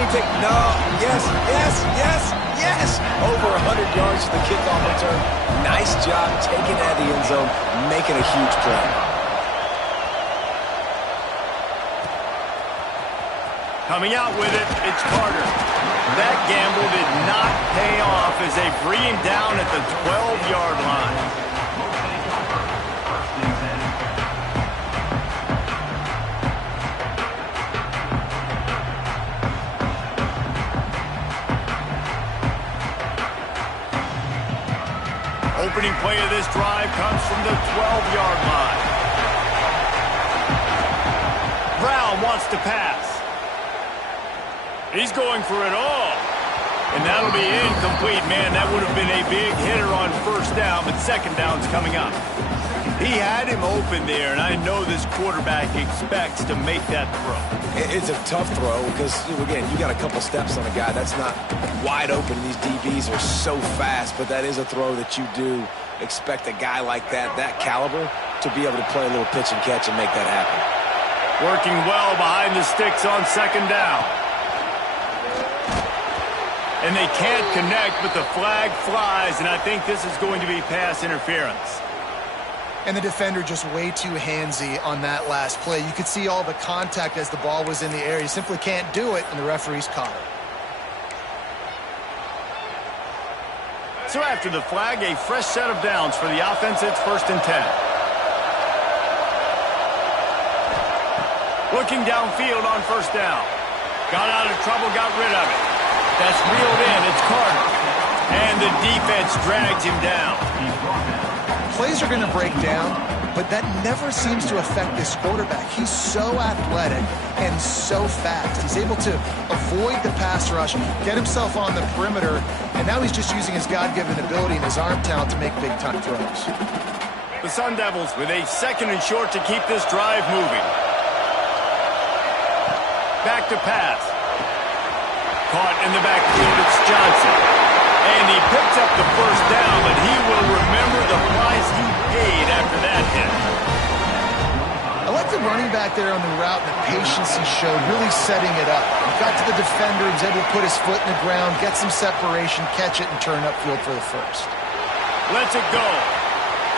he take? No. Yes, yes, yes, yes. Over 100 yards for the kickoff return. Nice job taking it out of the end zone, making a huge play. Coming out with it, it's Carter. That gamble did not pay off as they bring him down at the 12-yard line. Opening play of this drive comes from the 12-yard line. Brown wants to pass. He's going for it all. And that'll be incomplete, man. That would have been a big hitter on first down, but second down's coming up. He had him open there, and I know this quarterback expects to make that throw. It's a tough throw because, again, you got a couple steps on a guy. That's not wide open. These DBs are so fast, but that is a throw that you do expect a guy like that caliber, to be able to play a little pitch and catch and make that happen. Working well behind the sticks on second down. And they can't connect, but the flag flies, and I think this is going to be pass interference. And the defender just way too handsy on that last play. You could see all the contact as the ball was in the air. You simply can't do it, and the referee's caught it. So after the flag, a fresh set of downs for the offense. It's 1st and 10. Looking downfield on first down. Got out of trouble, got rid of it. That's reeled in. It's Carter. And the defense drags him down. Plays are going to break down, but that never seems to affect this quarterback. He's so athletic and so fast. He's able to avoid the pass rush, get himself on the perimeter, and now he's just using his God-given ability and his arm talent to make big-time throws. The Sun Devils with a 2nd and short to keep this drive moving. Back to pass. Caught in the backfield, it's Johnson. And he picks up the first down, but he will remember the price he paid after that hit. I like the running back there on the route, the patience he showed, really setting it up. He got to the defender, he was able to put his foot in the ground, get some separation, catch it, and turn upfield for the first. Lets it go.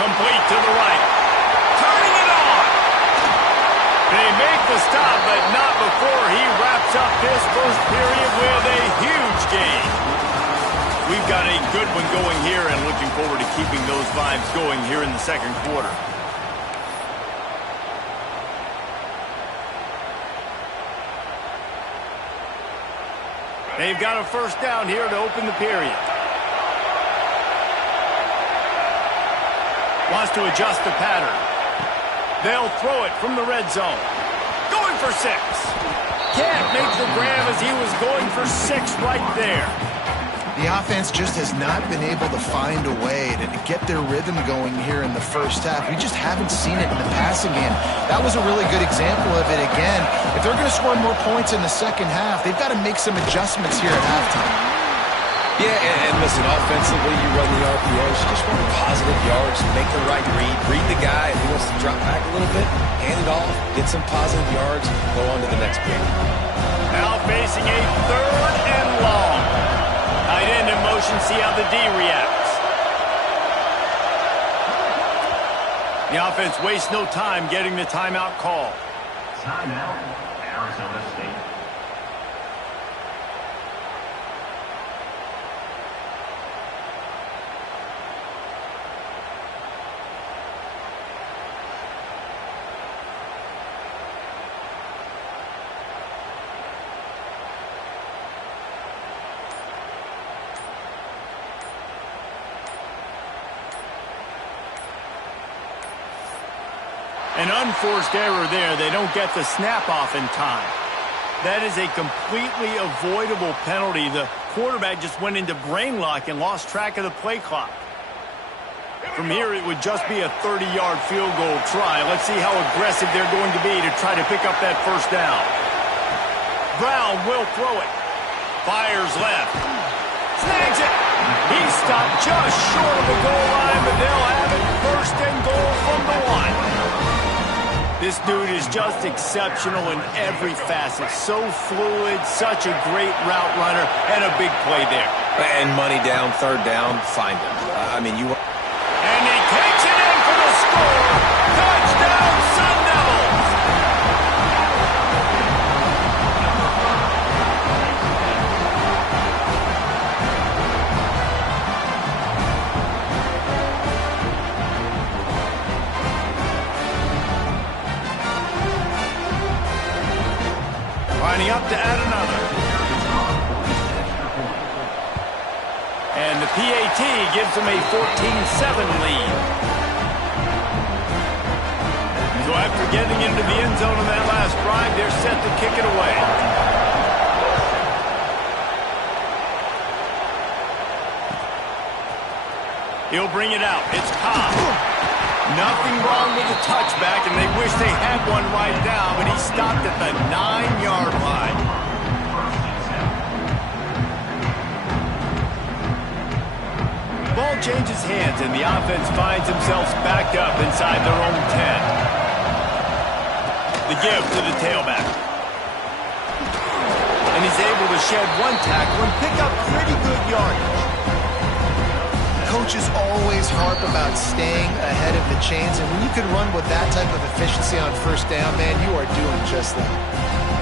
Complete to the right. Turning it on. They make the stop, but not before he wraps up this first period with a huge gain. We've got a good one going here and looking forward to keeping those vibes going here in the second quarter. They've got a first down here to open the period. Wants to adjust the pattern. They'll throw it from the red zone. Going for 6. Can't make the grab as he was going for 6 right there. The offense just has not been able to find a way to get their rhythm going here in the first half. We just haven't seen it in the passing game. That was a really good example of it again. If they're going to score more points in the second half, they've got to make some adjustments here at halftime. Yeah, and listen, offensively, you run the RPOs, you just want positive yards, make the right read the guy. If he wants to drop back a little bit, hand it off, get some positive yards, go on to the next play. Now facing a 3rd and long. Tight end in motion, see how the D reacts. The offense wastes no time getting the timeout call. Timeout, Arizona State. An unforced error there. They don't get the snap off in time. That is a completely avoidable penalty. The quarterback just went into brain lock and lost track of the play clock. From here, it would just be a 30-yard field goal try. Let's see how aggressive they're going to be to try to pick up that first down. Brown will throw it. Fires left. Snags it. He's stopped just short of the goal line, but they'll have it 1st and goal from the 1. This dude is just exceptional in every facet. So fluid, such a great route runner, and a big play there. And money down, third down, find him. I mean, you... And he takes it in for the score. Touchdown, Sun Devils! Lining up to add another. And the PAT gives them a 14-7 lead. So after getting into the end zone on that last drive, they're set to kick it away. He'll bring it out. It's Cobb. Nothing wrong with the touchback, and they wish they had one right now, but he stopped at the 9-yard line. Ball changes hands, and the offense finds themselves backed up inside their own 10. The give to the tailback. And he's able to shed one tackle and pick up pretty good yardage. Coaches always harp about staying ahead of the chains, and when you can run with that type of efficiency on first down, man, you are doing just that.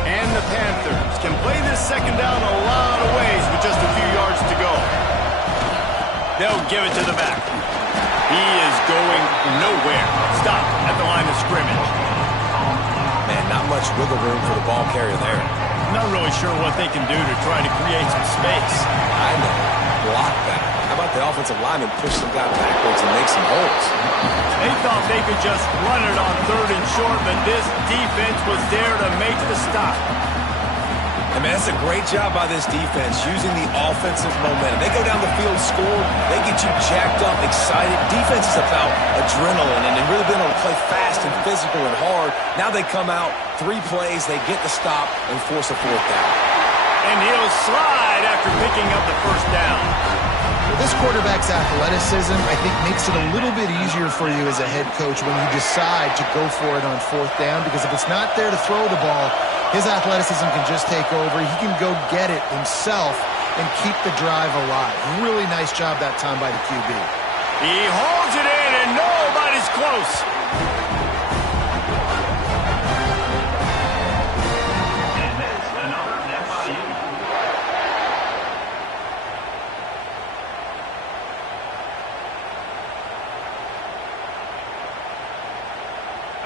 And the Panthers can play this second down a lot of ways with just a few yards to go. They'll give it to the back. He is going nowhere. Stop at the line of scrimmage. Man, not much wiggle room for the ball carrier there. Not really sure what they can do to try to create some space. I know. Block that. How about the offensive lineman push some guy backwards and make some holes? They thought they could just run it on third and short, but this defense was there to make the stop. And man, that's a great job by this defense, using the offensive momentum. They go down the field, score, they get you jacked up, excited. Defense is about adrenaline and really being able to play fast and physical and hard. Now they come out, 3 plays, they get the stop and force a fourth down. And he'll slide after picking up the first down. Well, this quarterback's athleticism, I think, makes it a little bit easier for you as a head coach when you decide to go for it on fourth down, because if it's not there to throw the ball, his athleticism can just take over. He can go get it himself and keep the drive alive. Really nice job that time by the QB. He holds it in, and nobody's close.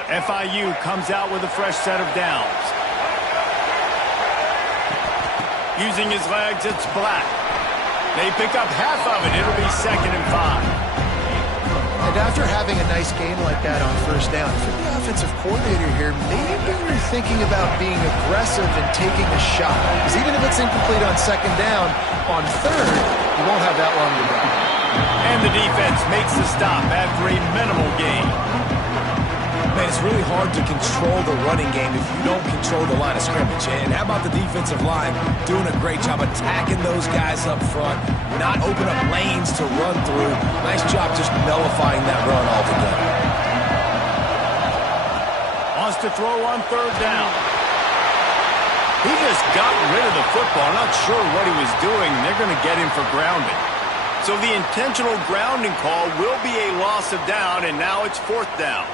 FIU comes out with a fresh set of downs. Using his legs, it's Black. They pick up half of it. It'll be 2nd and 5. And after having a nice game like that on first down, for the offensive coordinator here, maybe you're thinking about being aggressive and taking a shot. Because even if it's incomplete on second down, on third, you won't have that long to go. And the defense makes the stop after a minimal gain. Man, it's really hard to control the running game if you don't control the line of scrimmage. And how about the defensive line doing a great job attacking those guys up front, not open up lanes to run through. Nice job just nullifying that run altogether. Wants to throw on third down. He just got rid of the football. Not sure what he was doing. They're going to get him for grounding. So the intentional grounding call will be a loss of down, and now it's 4th down.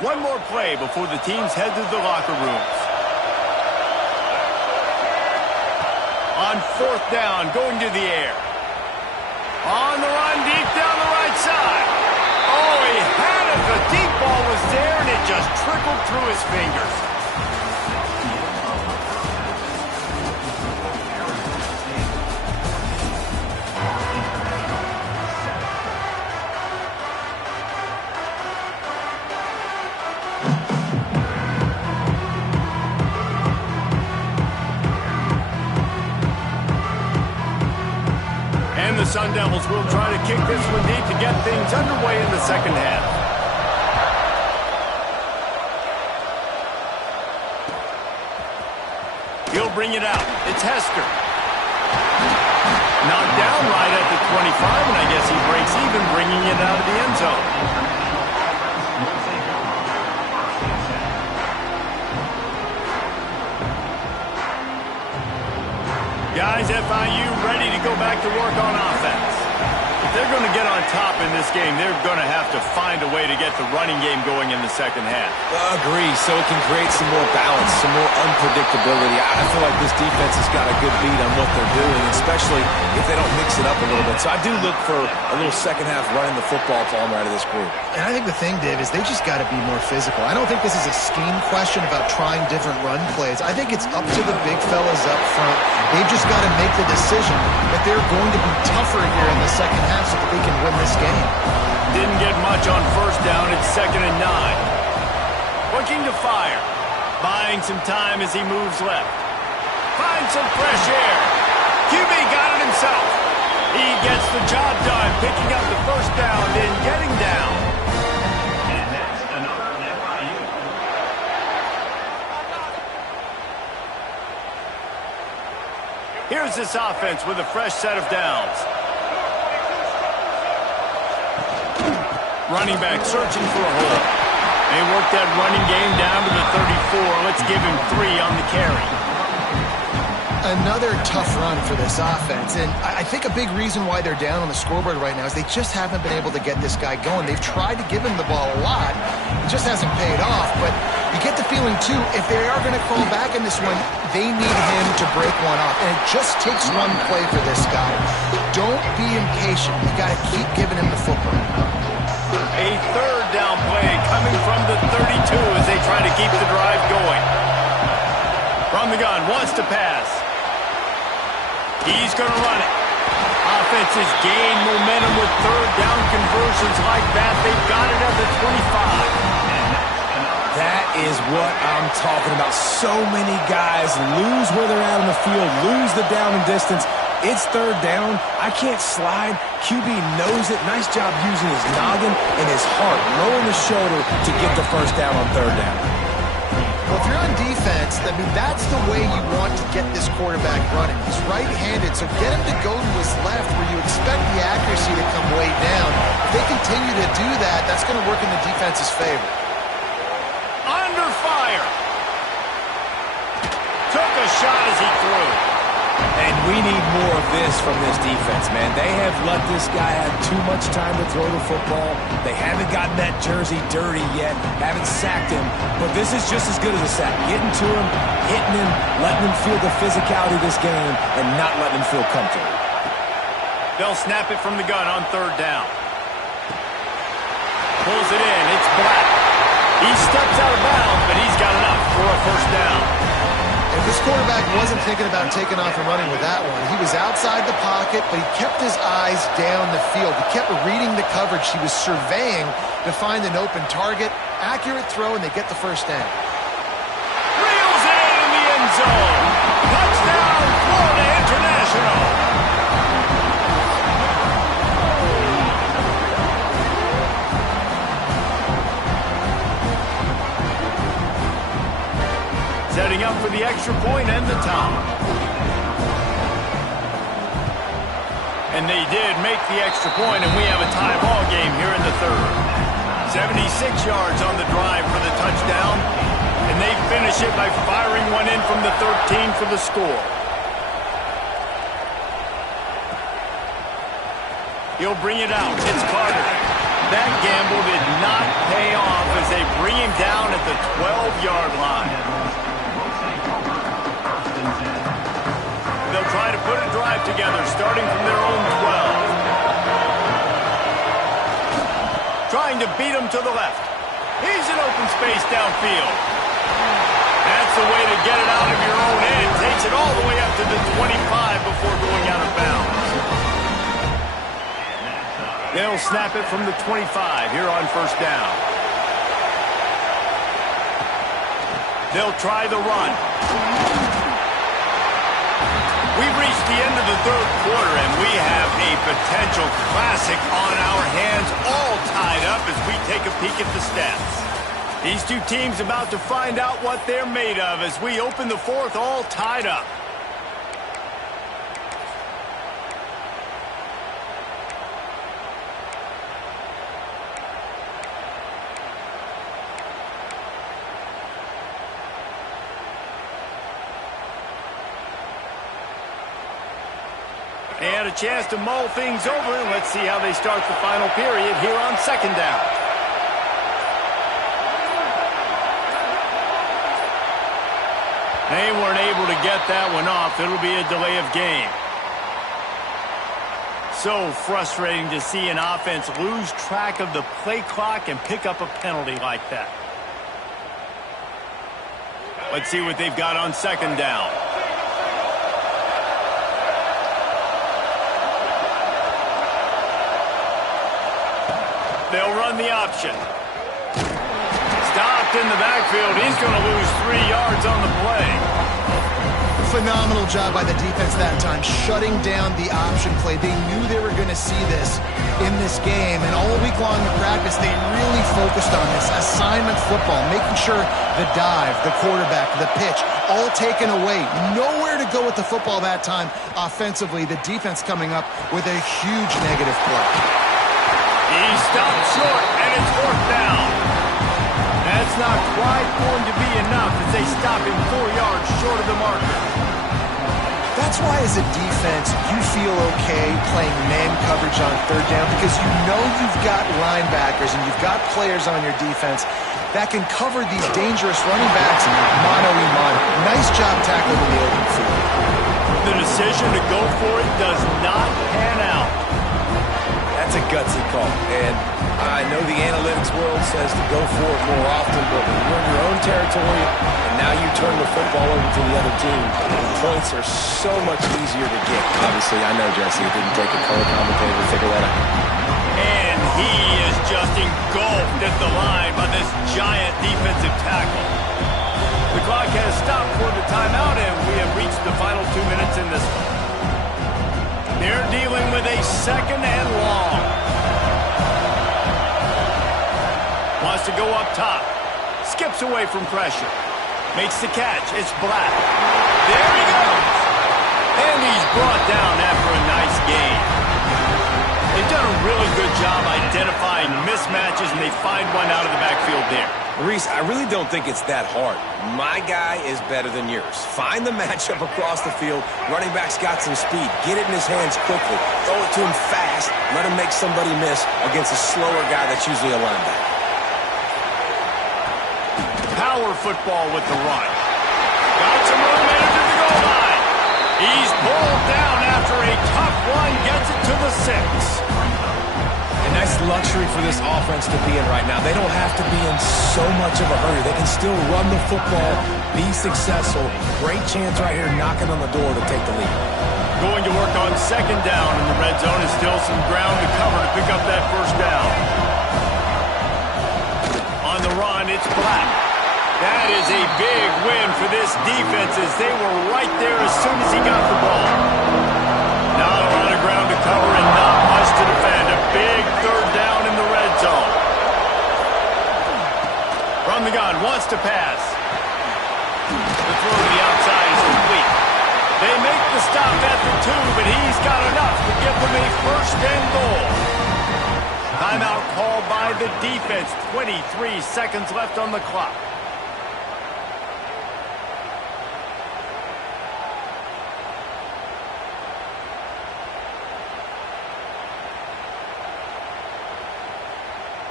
One more play before the teams head to the locker rooms. On 4th down, going to the air. On the run, deep down the right side. Oh, he had it. The deep ball was there, and it just trickled through his fingers. The Sun Devils will try to kick this one deep to get things underway in the second half. He'll bring it out. It's Hester. Knocked down right at the and I guess he breaks even, bringing it out of the end zone. Guys, FIU ready to go back to work on offense. If they're going to get on top in this game, they're going to have to find a way to get the running game going in the second half. Agree, so it can create some more balance, some more unpredictability. I feel like this defense has got a good beat on what they're doing, especially if they don't mix it up a little bit. So I do look for a little second half running the football from out of this group. And I think the thing, Dave, is they just got to be more physical. I don't think this is a scheme question about trying different run plays. I think it's up to the big fellas up front. They've just got to make the decision that they're going to be tougher here in the second half so that they can win this game. Didn't get much on first down. It's 2nd and 9. Looking to fire. Buying some time as he moves left. Finds some fresh air. QB got it himself. He gets the job done, picking up the first down and getting down. And that's another FIU. Here's this offense with a fresh set of downs. Running back searching for a hole. They work that running game down to the 34. Let's give him 3 on the carry. Another tough run for this offense, and I think a big reason why they're down on the scoreboard right now is they just haven't been able to get this guy going. They've tried to give him the ball a lot. It just hasn't paid off, but you get the feeling, too, if they are going to fall back in this one, they need him to break one off, and it just takes one play for this guy. Don't be impatient. You got to keep giving him the football. A third down play coming from the 32 as they try to keep the drive going. From the gun, wants to pass. He's going to run it. Offense has gained momentum with third down conversions like that. They've got it at the 25. That is what I'm talking about. So many guys lose where they're at on the field, lose the down and distance. It's third down. I can't slide. QB knows it. Nice job using his noggin and his heart, lowering his shoulder to get the first down on third down. Well, if you're on defense, I mean, that's the way you want to get this quarterback running. He's right-handed, so get him to go to his left where you expect the accuracy to come way down. If they continue to do that, that's going to work in the defense's favor. Under fire. Took a shot as he threw. And we need more of this from this defense, man. They have let this guy have too much time to throw the football. They haven't gotten that jersey dirty yet, haven't sacked him. But this is just as good as a sack. Getting to him, hitting him, letting him feel the physicality of this game, and not letting him feel comfortable. They'll snap it from the gun on third down. Pulls it in. It's Black. He steps out of bounds, but he's got enough for a first down. If this quarterback wasn't thinking about taking off and running with that one, he was outside the pocket, but he kept his eyes down the field. He kept reading the coverage. He was surveying to find an open target. Accurate throw, and they get the first down. Reels it in the end zone. Touchdown, Florida International. Setting up for the extra point and the tie. And they did make the extra point, and we have a tie ball game here in the third. 76 yards on the drive for the touchdown, and they finish it by firing one in from the 13 for the score. He'll bring it out. It's Carter. That gamble did not pay off as they bring him down at the 12-yard line. They'll try to put a drive together, starting from their own 12. Trying to beat him to the left. He's in open space downfield. That's the way to get it out of your own end. Takes it all the way up to the 25 before going out of bounds. They'll snap it from the 25 here on first down. They'll try the run. We've reached the end of the third quarter, and we have a potential classic on our hands, all tied up as we take a peek at the stats. These two teams about to find out what they're made of as we open the fourth, all tied up. They had a chance to mull things over, and let's see how they start the final period here on second down. They weren't able to get that one off. It'll be a delay of game. So frustrating to see an offense lose track of the play clock and pick up a penalty like that. Let's see what they've got on second down. They'll run the option. Stopped in the backfield. He's going to lose 3 yards on the play. Phenomenal job by the defense that time, shutting down the option play. They knew they were going to see this in this game, and all week long in practice, they really focused on this assignment football, making sure the dive, the quarterback, the pitch, all taken away. Nowhere to go with the football that time offensively. The defense coming up with a huge negative play. He stopped short, and it's fourth down. That's not quite going to be enough as they stop him 4 yards short of the marker. That's why as a defense, you feel okay playing man coverage on third down because you know you've got linebackers and you've got players on your defense that can cover these dangerous running backs mano-a-mano. Nice job tackling in the open field. The decision to go for it does not pan out. That's a gutsy call, and I know the analytics world says to go for it more often, but when you're in your own territory and now you turn the football over to the other team, points are so much easier to get. Obviously, I know, Jesse, it didn't take a color commentator to figure that out. And he is just engulfed at the line by this giant defensive tackle. The clock has stopped for the timeout, and we have reached the final 2 minutes in this one. They're dealing with a second and long. Wants to go up top. Skips away from pressure. Makes the catch. It's Black. There he goes. And he's brought down after a nice gain. They've done a really good job identifying mismatches, and they find one out of the backfield there. Reese, I really don't think it's that hard. My guy is better than yours. Find the matchup across the field. Running back's got some speed. Get it in his hands quickly. Throw it to him fast. Let him make somebody miss against a slower guy that's usually a linebacker. Power football with the run. Got some room into the goal line. He's pulled down after a tough run. Gets it to the 6. A nice luxury for this offense to be in right now. They don't have to be in so much of a hurry. They can still run the football, be successful. Great chance right here knocking on the door to take the lead. Going to work on second down in the red zone. Is still some ground to cover to pick up that first down. On the run, it's Black. That is a big win for this defense as they were right there as soon as he got the ball. Not a lot of ground to cover and not much to defend. A big third down in the red zone. From the gun, wants to pass. The throw to the outside is complete. They make the stop at the 2, but he's got enough to give them a first and goal. Timeout called by the defense. 23 seconds left on the clock.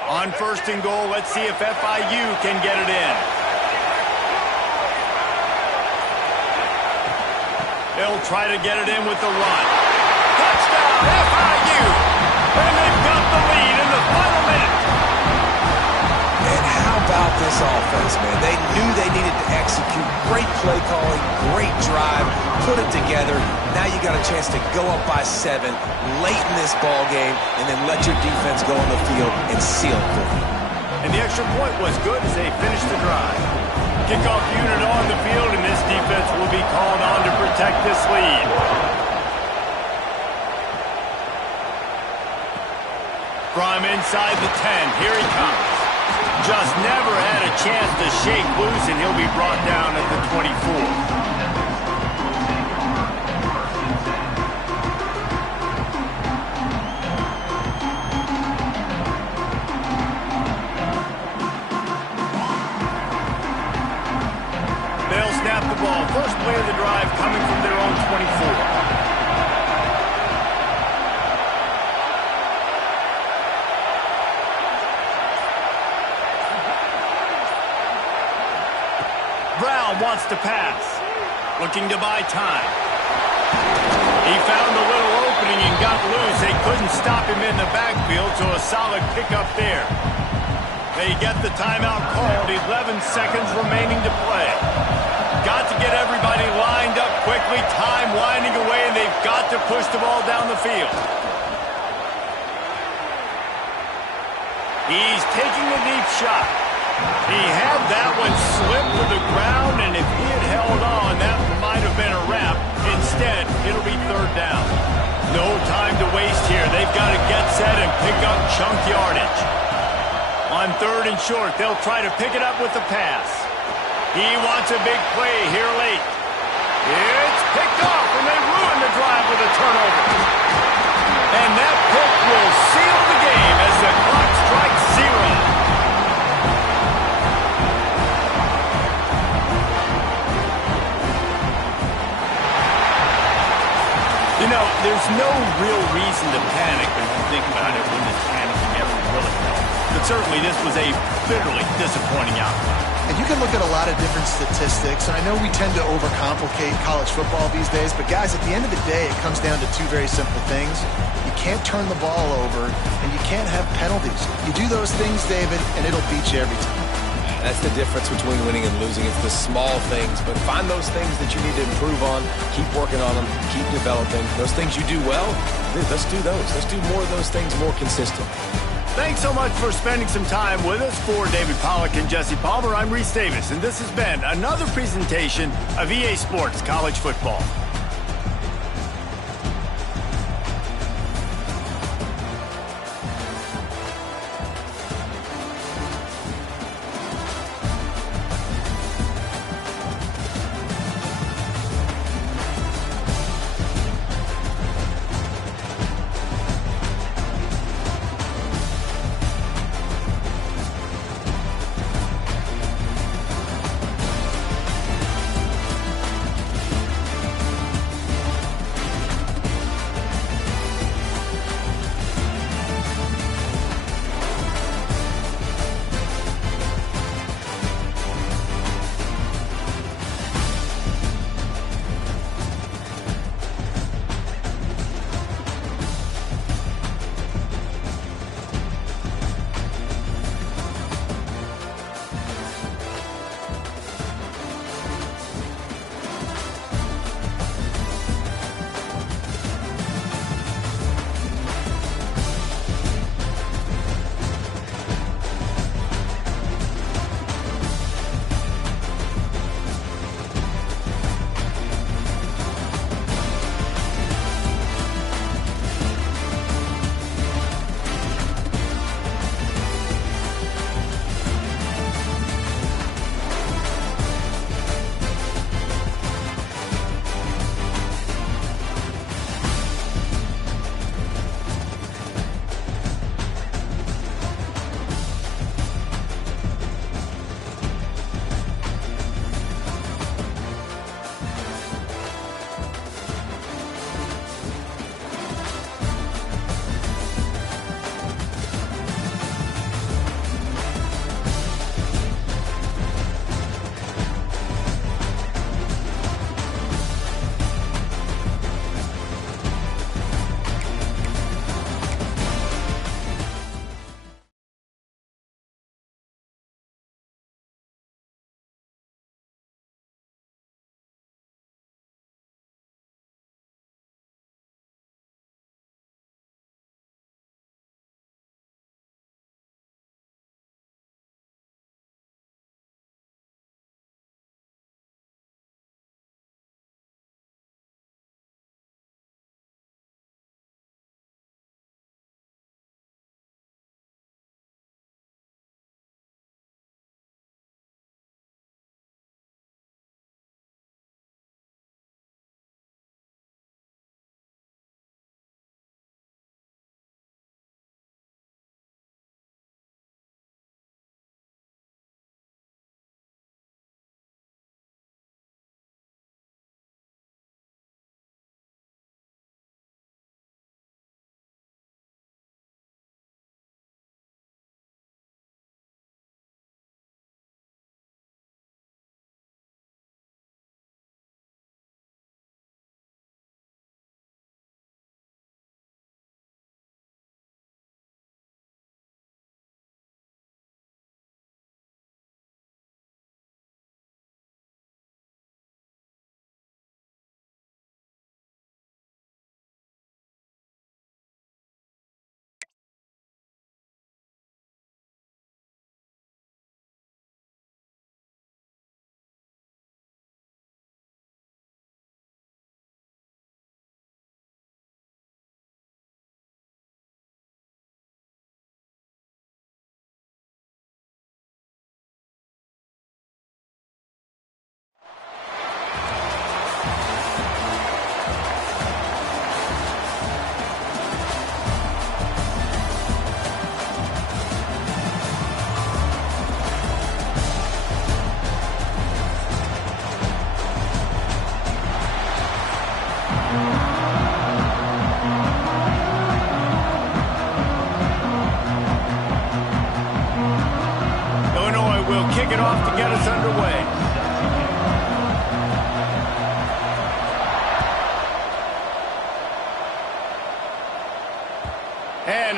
On first and goal, let's see if FIU can get it in. They'll try to get it in with the run. Touchdown, FIU! And they've got the lead in the final minute. And how about this offense, man? They knew they needed to execute. Great play calling, great drive, put it together. Now you got a chance to go up by 7 late in this ball game and then let your defense go on the field and seal it for you. And the extra point was good as they finished the drive. Kickoff unit on the field, and this defense will be called on to protect this lead. From inside the 10, here he comes. Just never had a chance to shake loose, and he'll be brought down at the 24. They'll snap the ball. First play of the drive coming from their own 24. Brown wants to pass. Looking to buy time. He found a little opening and got loose. They couldn't stop him in the backfield, so a solid pickup there. They get the timeout called. 11 seconds remaining to play. Got to get everybody lined up quickly. Time winding away, and they've got to push the ball down the field. He's taking a deep shot. He had that one slip to the ground, and if he had held on, that might have been a wrap. Instead, it'll be third down. No time to waste here. They've got to get set and pick up chunk yardage. On third and short, they'll try to pick it up with the pass. He wants a big play here late. It's picked off, and they ruin the drive with a turnover. And that pick will seal the game as the clock strikes 0. You know, there's no real reason to panic when you think about it when this panicking ever really helps. But certainly this was a bitterly disappointing outcome. And you can look at a lot of different statistics, and I know we tend to overcomplicate college football these days, but guys, at the end of the day, it comes down to two very simple things. You can't turn the ball over, and you can't have penalties. You do those things, David, and it'll beat you every time. That's the difference between winning and losing. It's the small things, but find those things that you need to improve on, keep working on them, keep developing. Those things you do well, let's do those. Let's do more of those things more consistent. Thanks so much for spending some time with us. For David Pollack and Jesse Palmer, I'm Reese Davis, and this has been another presentation of EA Sports College Football.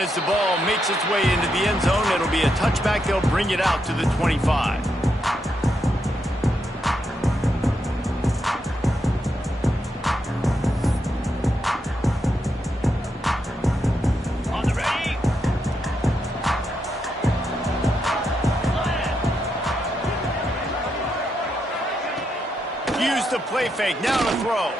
as the ball makes its way into the end zone. It'll be a touchback. They'll bring it out to the 25. On the ready. Use the play fake. Now to throw.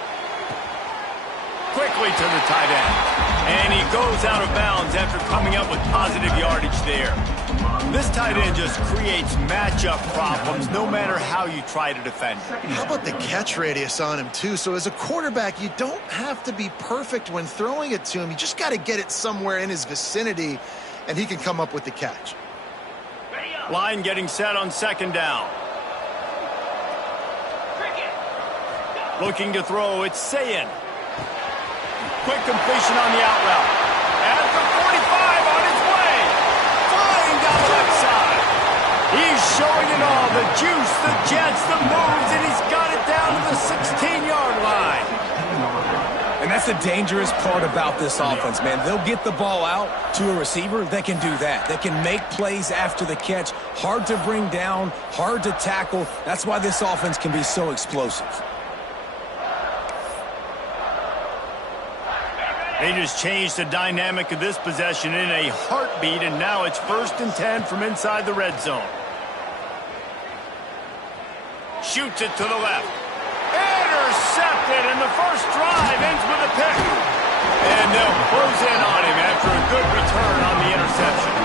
Quickly to the tight end. And he goes out of bounds after coming up with positive yardage there. This tight end just creates matchup problems no matter how you try to defend him. How about the catch radius on him, too? So as a quarterback, you don't have to be perfect when throwing it to him. You just got to get it somewhere in his vicinity, and he can come up with the catch. Line getting set on second down. Looking to throw, it's Sayin. Quick completion on the out route. At the 45 on his way. Flying down the left side. He's showing it all. The juice, the jets, the moves, and he's got it down to the 16-yard line. And that's the dangerous part about this offense, man. They'll get the ball out to a receiver. They can do that. They can make plays after the catch. Hard to bring down, hard to tackle. That's why this offense can be so explosive. They just changed the dynamic of this possession in a heartbeat, and now it's 1st and 10 from inside the red zone. Shoots it to the left. Intercepted, and the first drive ends with a pick. And they'll close in on him after a good return on the interception.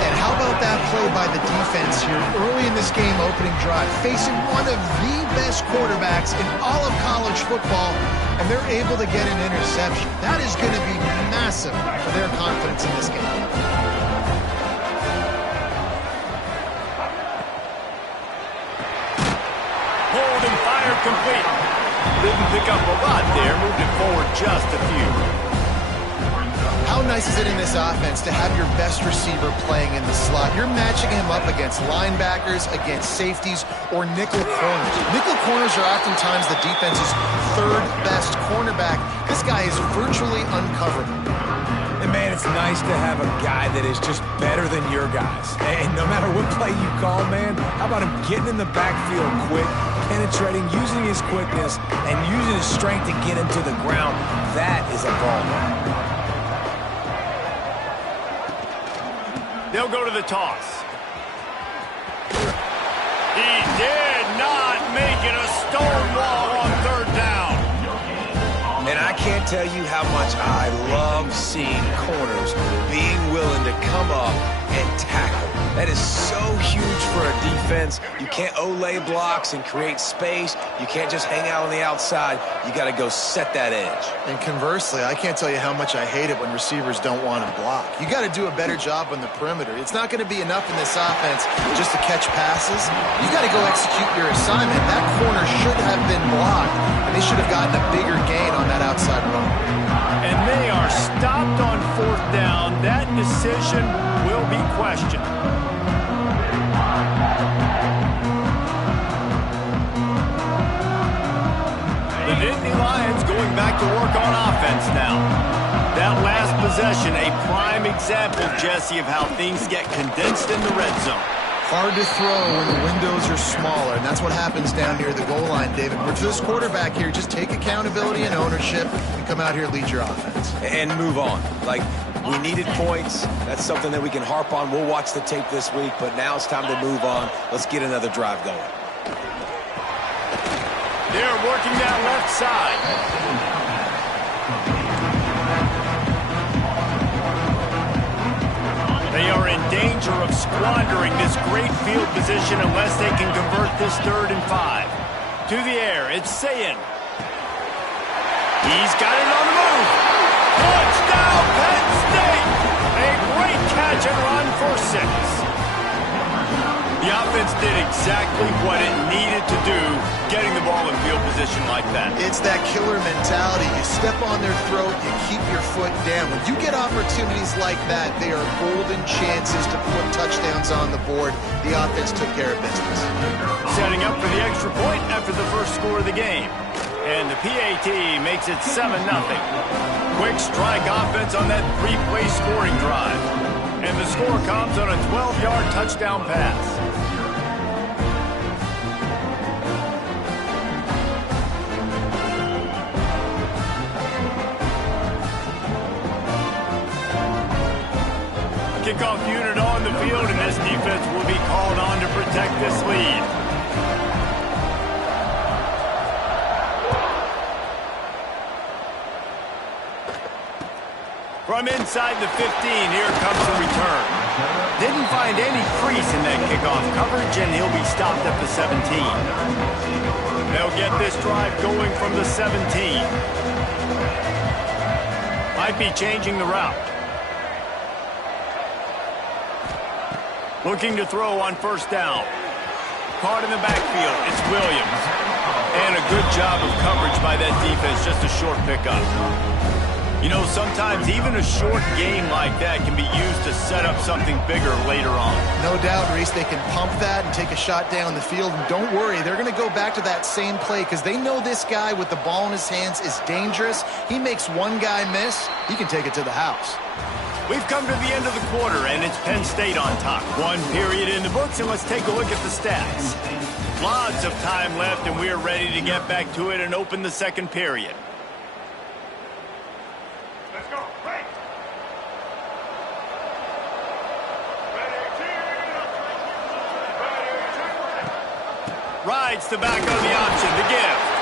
And how about that play by the defense here early in this game opening drive, facing one of the best quarterbacks in all of college football, and they're able to get an interception. That is going to be massive for their confidence in this game. Hold and fire complete. Didn't pick up a lot there, moved it forward just a few. How nice is it in this offense to have your best receiver playing in the slot? You're matching him up against linebackers, against safeties, or nickel corners. Nickel corners are oftentimes the defense's 3rd best cornerback. This guy is virtually uncoverable. And, man, it's nice to have a guy that is just better than your guys. And no matter what play you call, man, how about him getting in the backfield quick, penetrating, using his quickness, and using his strength to get him to the ground? That is a ball, man. They'll go to the toss. He did not make it a stone wall on 3rd down. And I can't tell you how much I love seeing corners being willing to come up and tackle. That is so huge for a defense. You can't olay blocks and create space. You can't just hang out on the outside. You got to go set that edge. And conversely, I can't tell you how much I hate it when receivers don't want to block. You got to do a better job on the perimeter. It's not going to be enough in this offense just to catch passes. You got to go execute your assignment. That corner should have been blocked, and they should have gotten a bigger gain on that outside run. And they are stopped on 4th down. That decision will be questioned. The Nittany Lions going back to work on offense now. That last possession, a prime example, Jesse, of how things get condensed in the red zone. Hard to throw when the windows are smaller, and that's what happens down near the goal line, David. But for this quarterback here, just take accountability and ownership and come out here and lead your offense. And move on. Like, we needed points. That's something that we can harp on. We'll watch the tape this week, but now it's time to move on. Let's get another drive going. They're working that left side. They are in danger of squandering this great field position unless they can convert this 3rd and 5. To the air, it's Sayin. He's got it on the move. Touchdown, Penn State! A great catch and run for 6. The offense did exactly what it needed to do, getting the ball in field position like that. It's that killer mentality. You step on their throat, you keep your foot down. When you get opportunities like that, they are golden chances to put touchdowns on the board. The offense took care of business. Setting up for the extra point after the first score of the game. And the PAT makes it 7-0. Quick strike offense on that 3-play scoring drive. And the score comes on a 12-yard touchdown pass. Kickoff unit on the field, and this defense will be called on to protect this lead. From inside the 15, here comes the return. Didn't find any crease in that kickoff coverage, and he'll be stopped at the 17. They'll get this drive going from the 17. Might be changing the route. Looking to throw on first down. Caught in the backfield, it's Williams. And a good job of coverage by that defense, just a short pickup. You know, sometimes even a short gain like that can be used to set up something bigger later on. No doubt, Reese, they can pump that and take a shot down the field. And don't worry, they're going to go back to that same play because they know this guy with the ball in his hands is dangerous. He makes one guy miss, he can take it to the house. We've come to the end of the quarter, and it's Penn State on top. One period in the books, and let's take a look at the stats. Lots of time left, and we're ready to get back to it and open the second period. Let's go. Break. Rides the back on the option, the gift.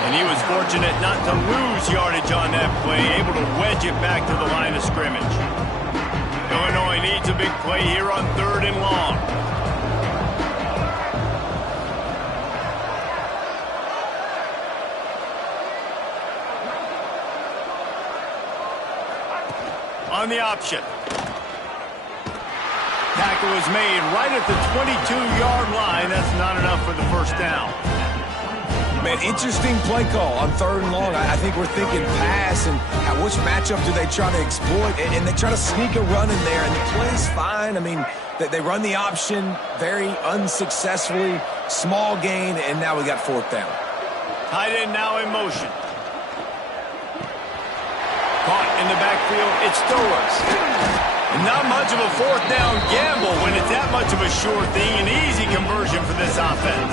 And he was fortunate not to lose yardage on that play, able to wedge it back to the line of scrimmage. Illinois needs a big play here on 3rd and long. On the option. Tackle is made right at the 22-yard line. That's not enough for the first down. Man, interesting play call on 3rd and long. I think we're thinking pass, and which matchup do they try to exploit? And they try to sneak a run in there, and the play's fine. I mean, they run the option very unsuccessfully, small gain, and now we got 4th down. Tight end now in motion. Caught in the backfield, it's Stowers. Not much of a 4th down gamble when it's that much of a sure thing, an easy conversion for this offense.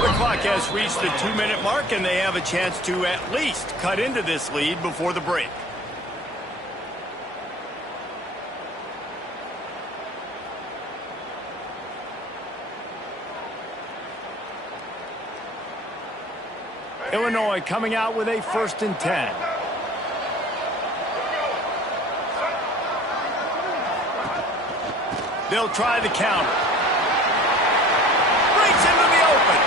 The clock has reached the 2-minute mark, and they have a chance to at least cut into this lead before the break. Illinois coming out with a 1st and 10. They'll try the counter. Breaks into the open.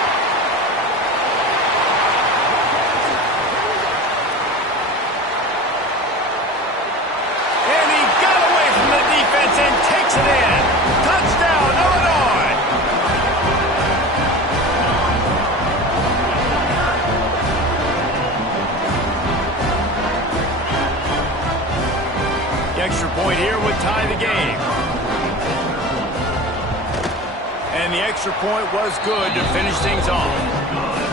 And he got away from the defense and takes it in. Touchdown, Illinois. The extra point here would tie the game. And the extra point was good to finish things off.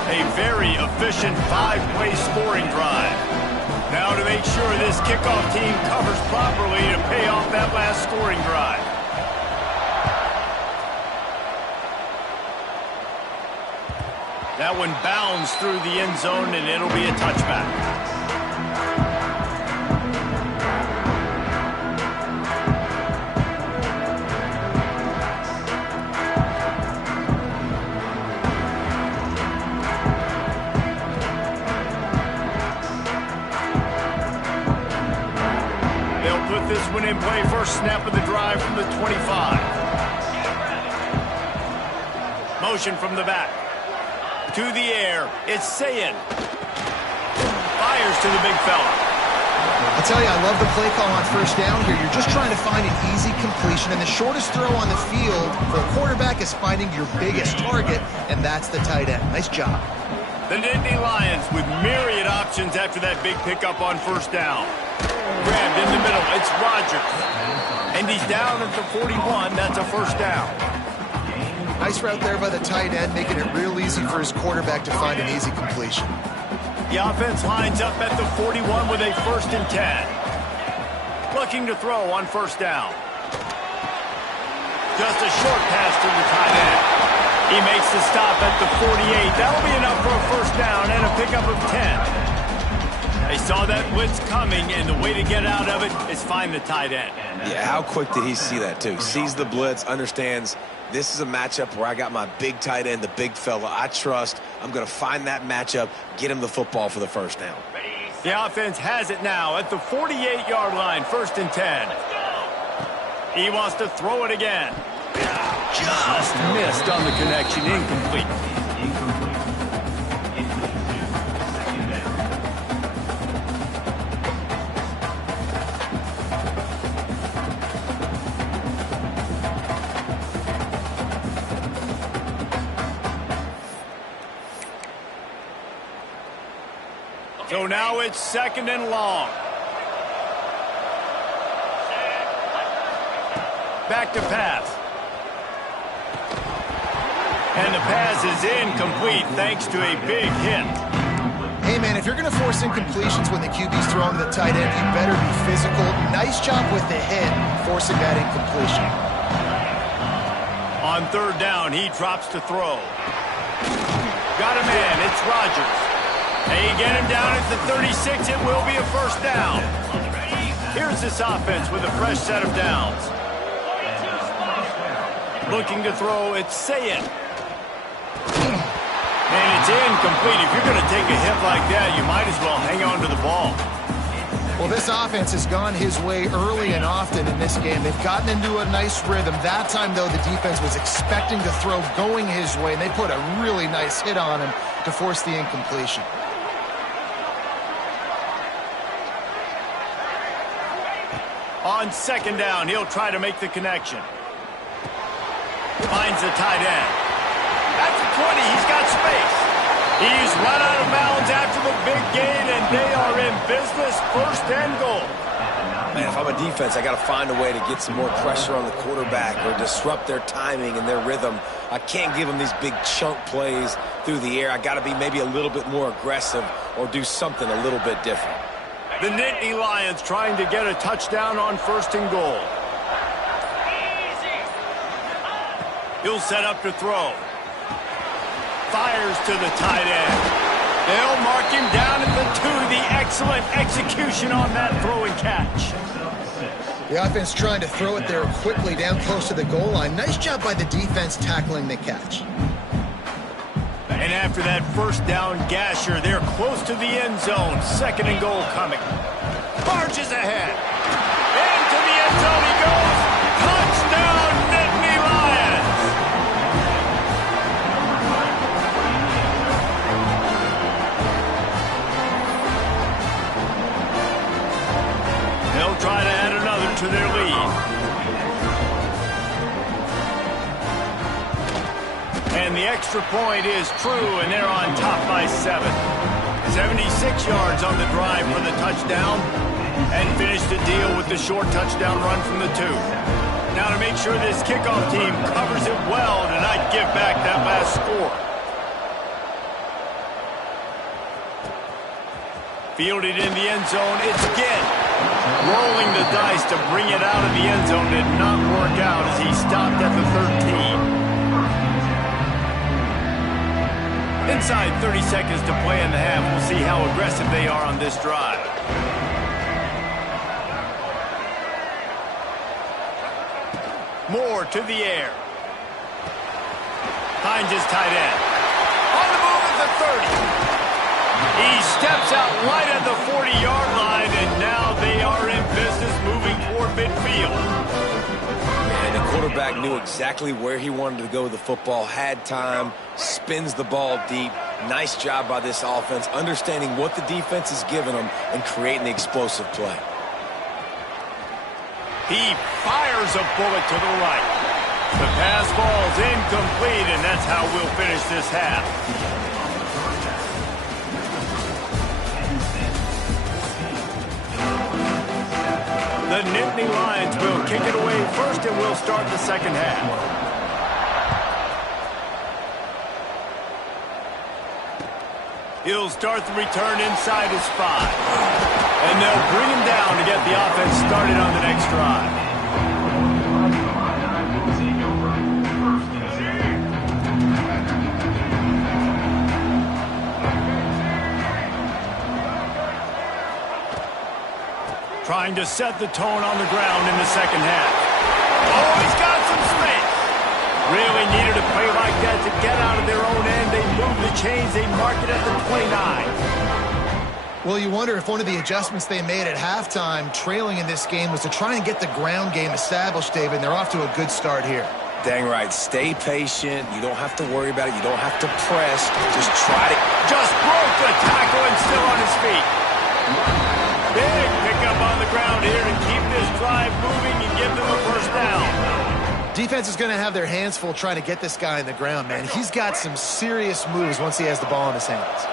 A very efficient 5-play scoring drive. Now to make sure this kickoff team covers properly to pay off that last scoring drive. That one bounds through the end zone, and it'll be a touchback. This one in play, first snap of the drive from the 25. Motion from the back. To the air, it's Sayin. Fires to the big fella. I'll tell you, I love the play call on first down here. You're just trying to find an easy completion, and the shortest throw on the field for a quarterback is finding your biggest target, and that's the tight end. Nice job. The Nittany Lions with myriad options after that big pickup on first down. Grabbed in the middle, it's Rogers. And he's down at the 41, that's a first down. Nice route there by the tight end, making it real easy for his quarterback to find an easy completion. The offense lines up at the 41 with a 1st and 10. Looking to throw on 1st down. Just a short pass to the tight end. He makes the stop at the 48. That'll be enough for a 1st down and a pickup of 10. They saw that blitz coming, and the way to get out of it is find the tight end. Yeah, how quick did he see that, too? Sees the blitz, understands this is a matchup where I got my big tight end, the big fella I trust. I'm going to find that matchup, get him the football for the 1st down. The offense has it now at the 48-yard line, 1st and 10. He wants to throw it again. Just missed on the connection, incomplete. So now it's 2nd and long. Back to pass. And the pass is incomplete thanks to a big hit. Hey, man, if you're going to force incompletions when the QB's throwing the tight end, you better be physical. Nice job with the hit, forcing that incompletion. On 3rd down, he drops to throw. Got a man, it's Rodgers. They get him down at the 36. It will be a 1st down. Here's this offense with a fresh set of downs. Looking to throw, it's Sayet. And it's incomplete. If you're going to take a hit like that, you might as well hang on to the ball. Well, this offense has gone his way early and often in this game. They've gotten into a nice rhythm. That time, though, the defense was expecting to throw going his way, and they put a really nice hit on him to force the incompletion. On 2nd down, he'll try to make the connection. Finds the tight end. At the 20, he's got space. He's run out of bounds after the big gain, and they are in business, 1st and goal. Man, if I'm a defense, I got to find a way to get some more pressure on the quarterback or disrupt their timing and their rhythm. I can't give them these big chunk plays through the air. I got to be maybe a little bit more aggressive or do something a little bit different. The Nittany Lions trying to get a touchdown on 1st and goal. He'll set up to throw. Fires to the tight end. They'll mark him down at the 2. The excellent execution on that throw and catch. The offense trying to throw it there quickly down close to the goal line. Nice job by the defense tackling the catch. And after that 1st down gasher, they're close to the end zone. 2nd and goal coming. Barges ahead. Into the end zone he goes. Touchdown, Nittany Lions. They'll try to add another to their lead. And the extra point is true, and they're on top by 7. 76 yards on the drive for the touchdown, and finish the deal with the short touchdown run from the 2. Now to make sure this kickoff team covers it well to not give back that last score. Fielded in the end zone, it's Ginn. Rolling the dice to bring it out of the end zone did not work out as he stopped at the 13. Inside 30 seconds to play in the half. We'll see how aggressive they are on this drive. Moore to the air. Finds his tight end. On the move at the 30. He steps out right at the 40-yard line, and now they are in business moving toward midfield. And the quarterback knew exactly where he wanted to go with the football, had time, spins the ball deep. Nice job by this offense, understanding what the defense is giving them and creating the explosive play. He fires a bullet to the right. The pass falls incomplete, and that's how we'll finish this half. The Nittany Lions will kick it away first, and we'll start the second half. He'll start the return inside his 5. And they'll bring him down to get the offense started on the next drive. Trying to set the tone on the ground in the second half. Oh, he's got some space. Really needed a play like that to get out of their own end. They move the chains. They mark it at the 29. Well, you wonder if one of the adjustments they made at halftime, trailing in this game, was to try and get the ground game established, David, and they're off to a good start here. Dang right. Stay patient. You don't have to worry about it. You don't have to press. Just try to... Just broke the tackle and still on his feet. Big pickup on the ground here to keep this drive moving and give them a first down. Defense is going to have their hands full trying to get this guy in the ground, man. He's got some serious moves once he has the ball in his hands.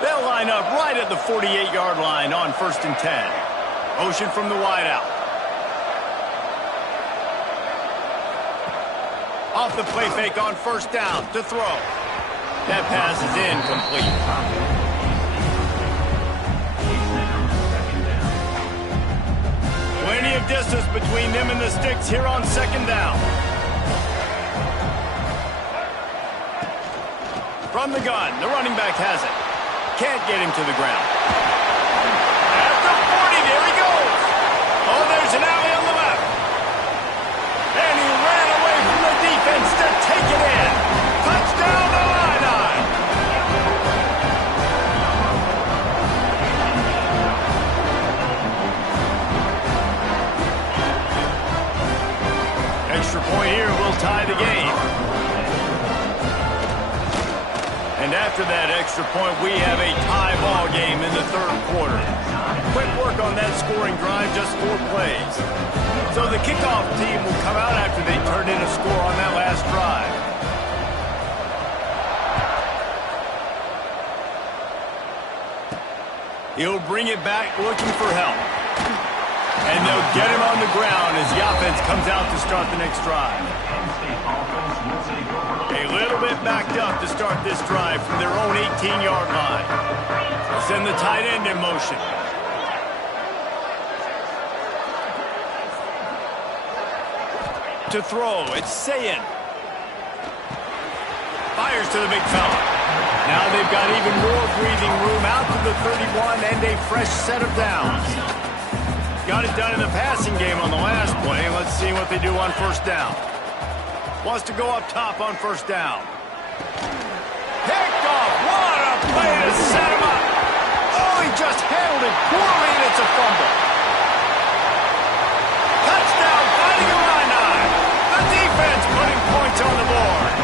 They'll line up right at the 48-yard line on 1st and 10. Motion from the wideout. Off the play fake on 1st down to throw. That pass is incomplete. Plenty of distance between them and the sticks here on 2nd down. From the gun, the running back has it. Can't get him to the ground. At the 40, there he goes. Oh, there's an alley on the left. And he ran away from the defense to take it in. Touchdown, Illini. Extra point here will tie the game. And after that extra point, we have a tie ball game in the 3rd quarter. Quick work on that scoring drive, just 4 plays. So the kickoff team will come out after they turn in a score on that last drive. He'll bring it back looking for help. And they'll get him on the ground as the offense comes out to start the next drive. A little bit backed up to start this drive from their own 18-yard line. They'll send the tight end in motion. To throw, it's Sayin. Fires to the big fella. Now they've got even more breathing room out to the 31 and a fresh set of downs. Got it done in the passing game on the last play. Let's see what they do on 1st down. Wants to go up top on 1st down. Picked off. What a play to set him up. Oh, he just handled it poorly, and it's a fumble. Touchdown, Fighting Illini. The defense putting points on the board.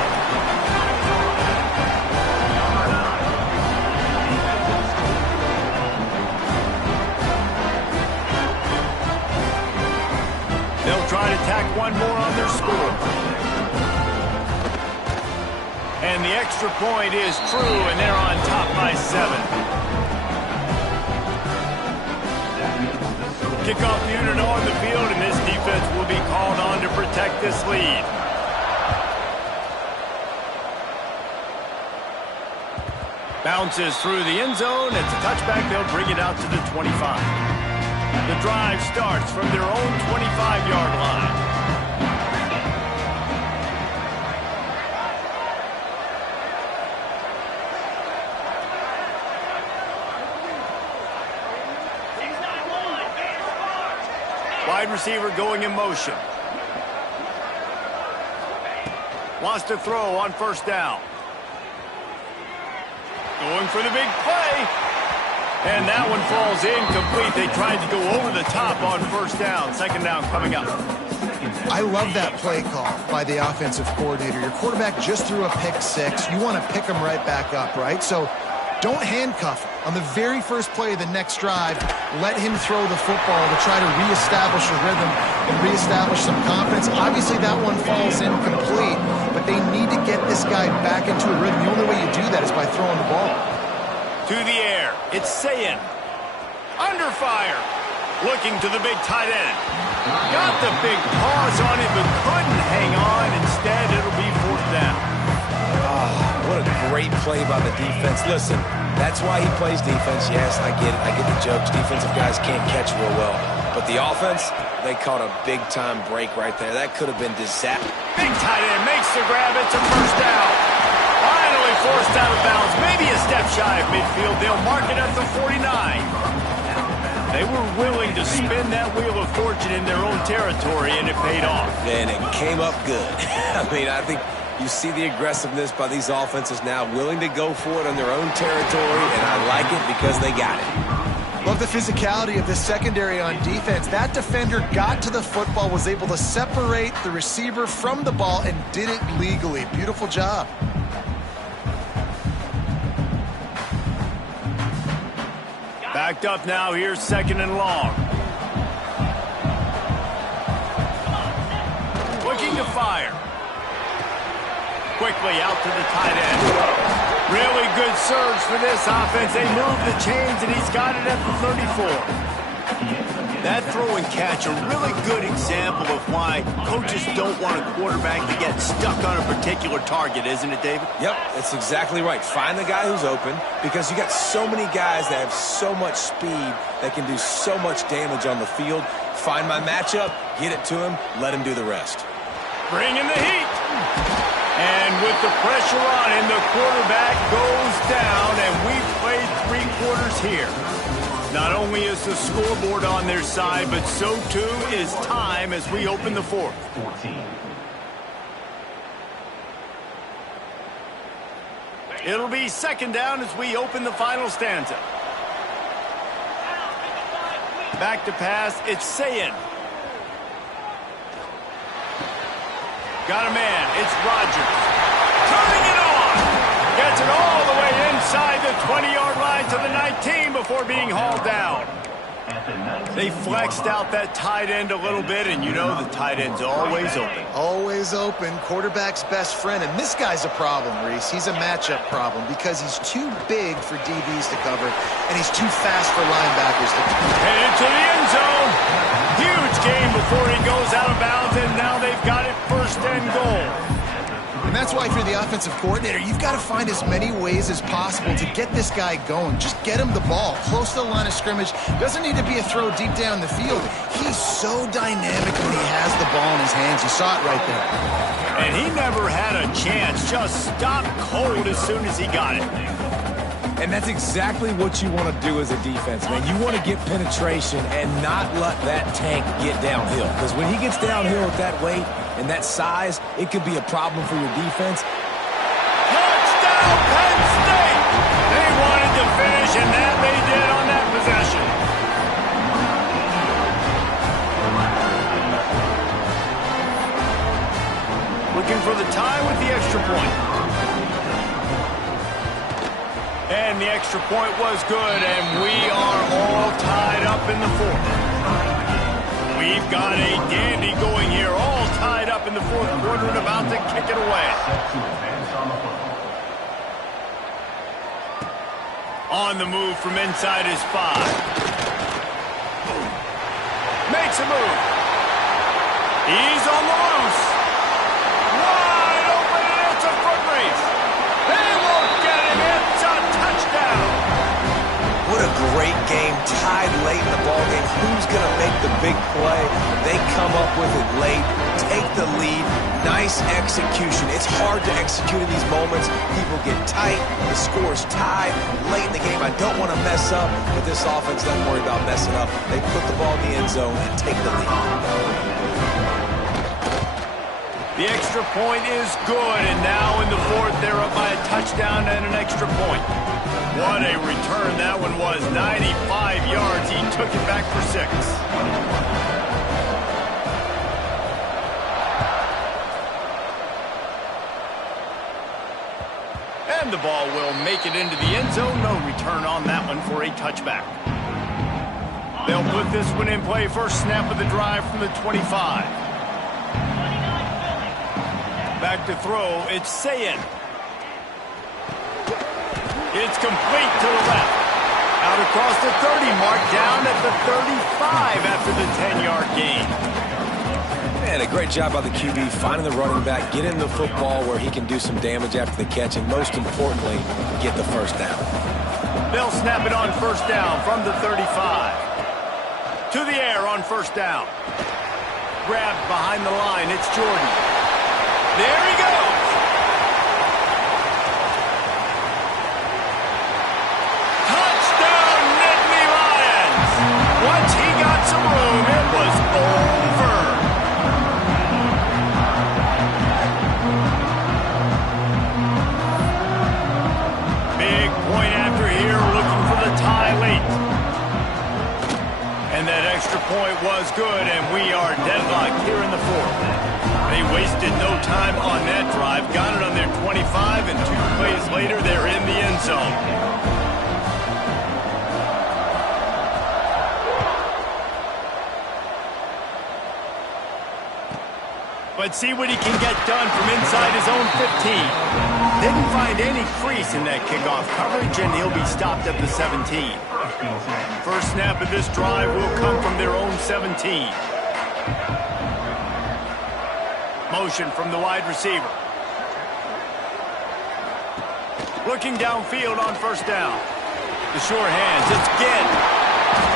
They'll try to tack one more on their score. And the extra point is true, and they're on top by 7. Kickoff unit on the field, and this defense will be called on to protect this lead. Bounces through the end zone. It's a touchback. They'll bring it out to the 25. The drive starts from their own 25-yard line. Wide receiver going in motion. Wants to throw on 1st down. Going for the big play. And that one falls incomplete. They tried to go over the top on 1st down. 2nd down coming up. I love that play call by the offensive coordinator. Your quarterback just threw a pick 6. You want to pick him right back up, right? So don't handcuff him. On the very first play of the next drive, let him throw the football to try to reestablish a rhythm and reestablish some confidence. Obviously, that one falls incomplete, but they need to get this guy back into a rhythm. The only way you do that is by throwing the ball. To the air, it's Sayin. Under fire. Looking to the big tight end. Got the big paws on it, but couldn't hang on. Instead, it'll be 4th down. What a great great play by the defense. Listen, that's why he plays defense. Yes, I get it. I get the jokes. Defensive guys can't catch real well. But the offense, they caught a big-time break right there. That could have been disaster. Big tight end makes the grab. It's a first down. Finally forced out of bounds. Maybe a step shy of midfield. They'll mark it at the 49. They were willing to spin that wheel of fortune in their own territory, and it paid off. And it came up good. I mean, I think you see the aggressiveness by these offenses now, willing to go for it on their own territory, and I like it because they got it. Love the physicality of this secondary on defense. That defender got to the football, was able to separate the receiver from the ball, and did it legally. Beautiful job. Backed up now. Here's second and long. Looking to fire. Quickly out to the tight end. Really good surge for this offense. They move the chains, and he's got it at the 34. That throw and catch, a really good example of why coaches don't want a quarterback to get stuck on a particular target, isn't it, David? Yep, that's exactly right. Find the guy who's open, because you got so many guys that have so much speed that can do so much damage on the field. Find my matchup, get it to him, let him do the rest. Bring in the heat. And with the pressure on him, the quarterback goes down, and we played 3 quarters here. Not only is the scoreboard on their side, but so too is time as we open the 4th. 14. It'll be second down as we open the final stanza. Back to pass, it's Sayin. Got a man, it's Rodgers. Turning it on! Gets it all the way inside the 20-yard line to the 19 before being hauled down. They flexed out that tight end a little bit, and you know the tight end's always open. Always open, quarterback's best friend. And this guy's a problem, Reese. He's a matchup problem because he's too big for DBs to cover, and he's too fast for linebackers to cover. Headed to the end zone. Huge game before he goes out of bounds, and now they've got it first and goal. And that's why, if you're the offensive coordinator, you've got to find as many ways as possible to get this guy going. Just get him the ball close to the line of scrimmage. Doesn't need to be a throw deep down the field. He's so dynamic when he has the ball in his hands. You saw it right there. And he never had a chance. Just stopped cold as soon as he got it. And that's exactly what you want to do as a defense, man. You want to get penetration and not let that tank get downhill. Because when he gets downhill with that weight and that size, it could be a problem for your defense. Touchdown, Penn State! They wanted to finish, and that they did on that possession. Looking for the tie with the extra point. And the extra point was good, and we are all tied up in the 4th. We've got a dandy going here, all tied up in the 4th quarter and about to kick it away. On the move from inside his 5. Makes a move. He's on the loose. Wide open, and it's a foot race. They won't get him. It's a touchdown. What a great game, tied late in the ballgame. Who's going to make the big play? They come up with it late, take the lead. Nice execution. It's hard to execute in these moments. People get tight. The score's tied late in the game. I don't want to mess up, but this offense doesn't worry about messing up. They put the ball in the end zone and take the lead. The extra point is good, and now in the 4th, they're up by a touchdown and an extra point. What a return that one was. 95 yards. He took it back for 6. And the ball will make it into the end zone. No return on that one for a touchback. They'll put this one in play. First snap of the drive from the 25. Back to throw. It's Sayin. It's complete to the left. Out across the 30 mark, down at the 35 after the 10-yard gain. And a great job by the QB finding the running back, get him the football where he can do some damage after the catch, and most importantly, get the first down. They'll snap it on first down from the 35. To the air on first down. Grabbed behind the line. It's Jordan. There he goes. Touchdown, Nittany Lions. Once he got some room, it was over. Big point after here, looking for the tie late. And that extra point was good, and we are deadlocked here in the fourth. They wasted no time on that drive, got it on their 25, and 2 plays later, they're in the end zone. Let's see what he can get done from inside his own 15. Didn't find any crease in that kickoff coverage, and he'll be stopped at the 17. First snap of this drive will come from their own 17. Motion from the wide receiver. Looking downfield on first down. The sure hands. It's Ginn.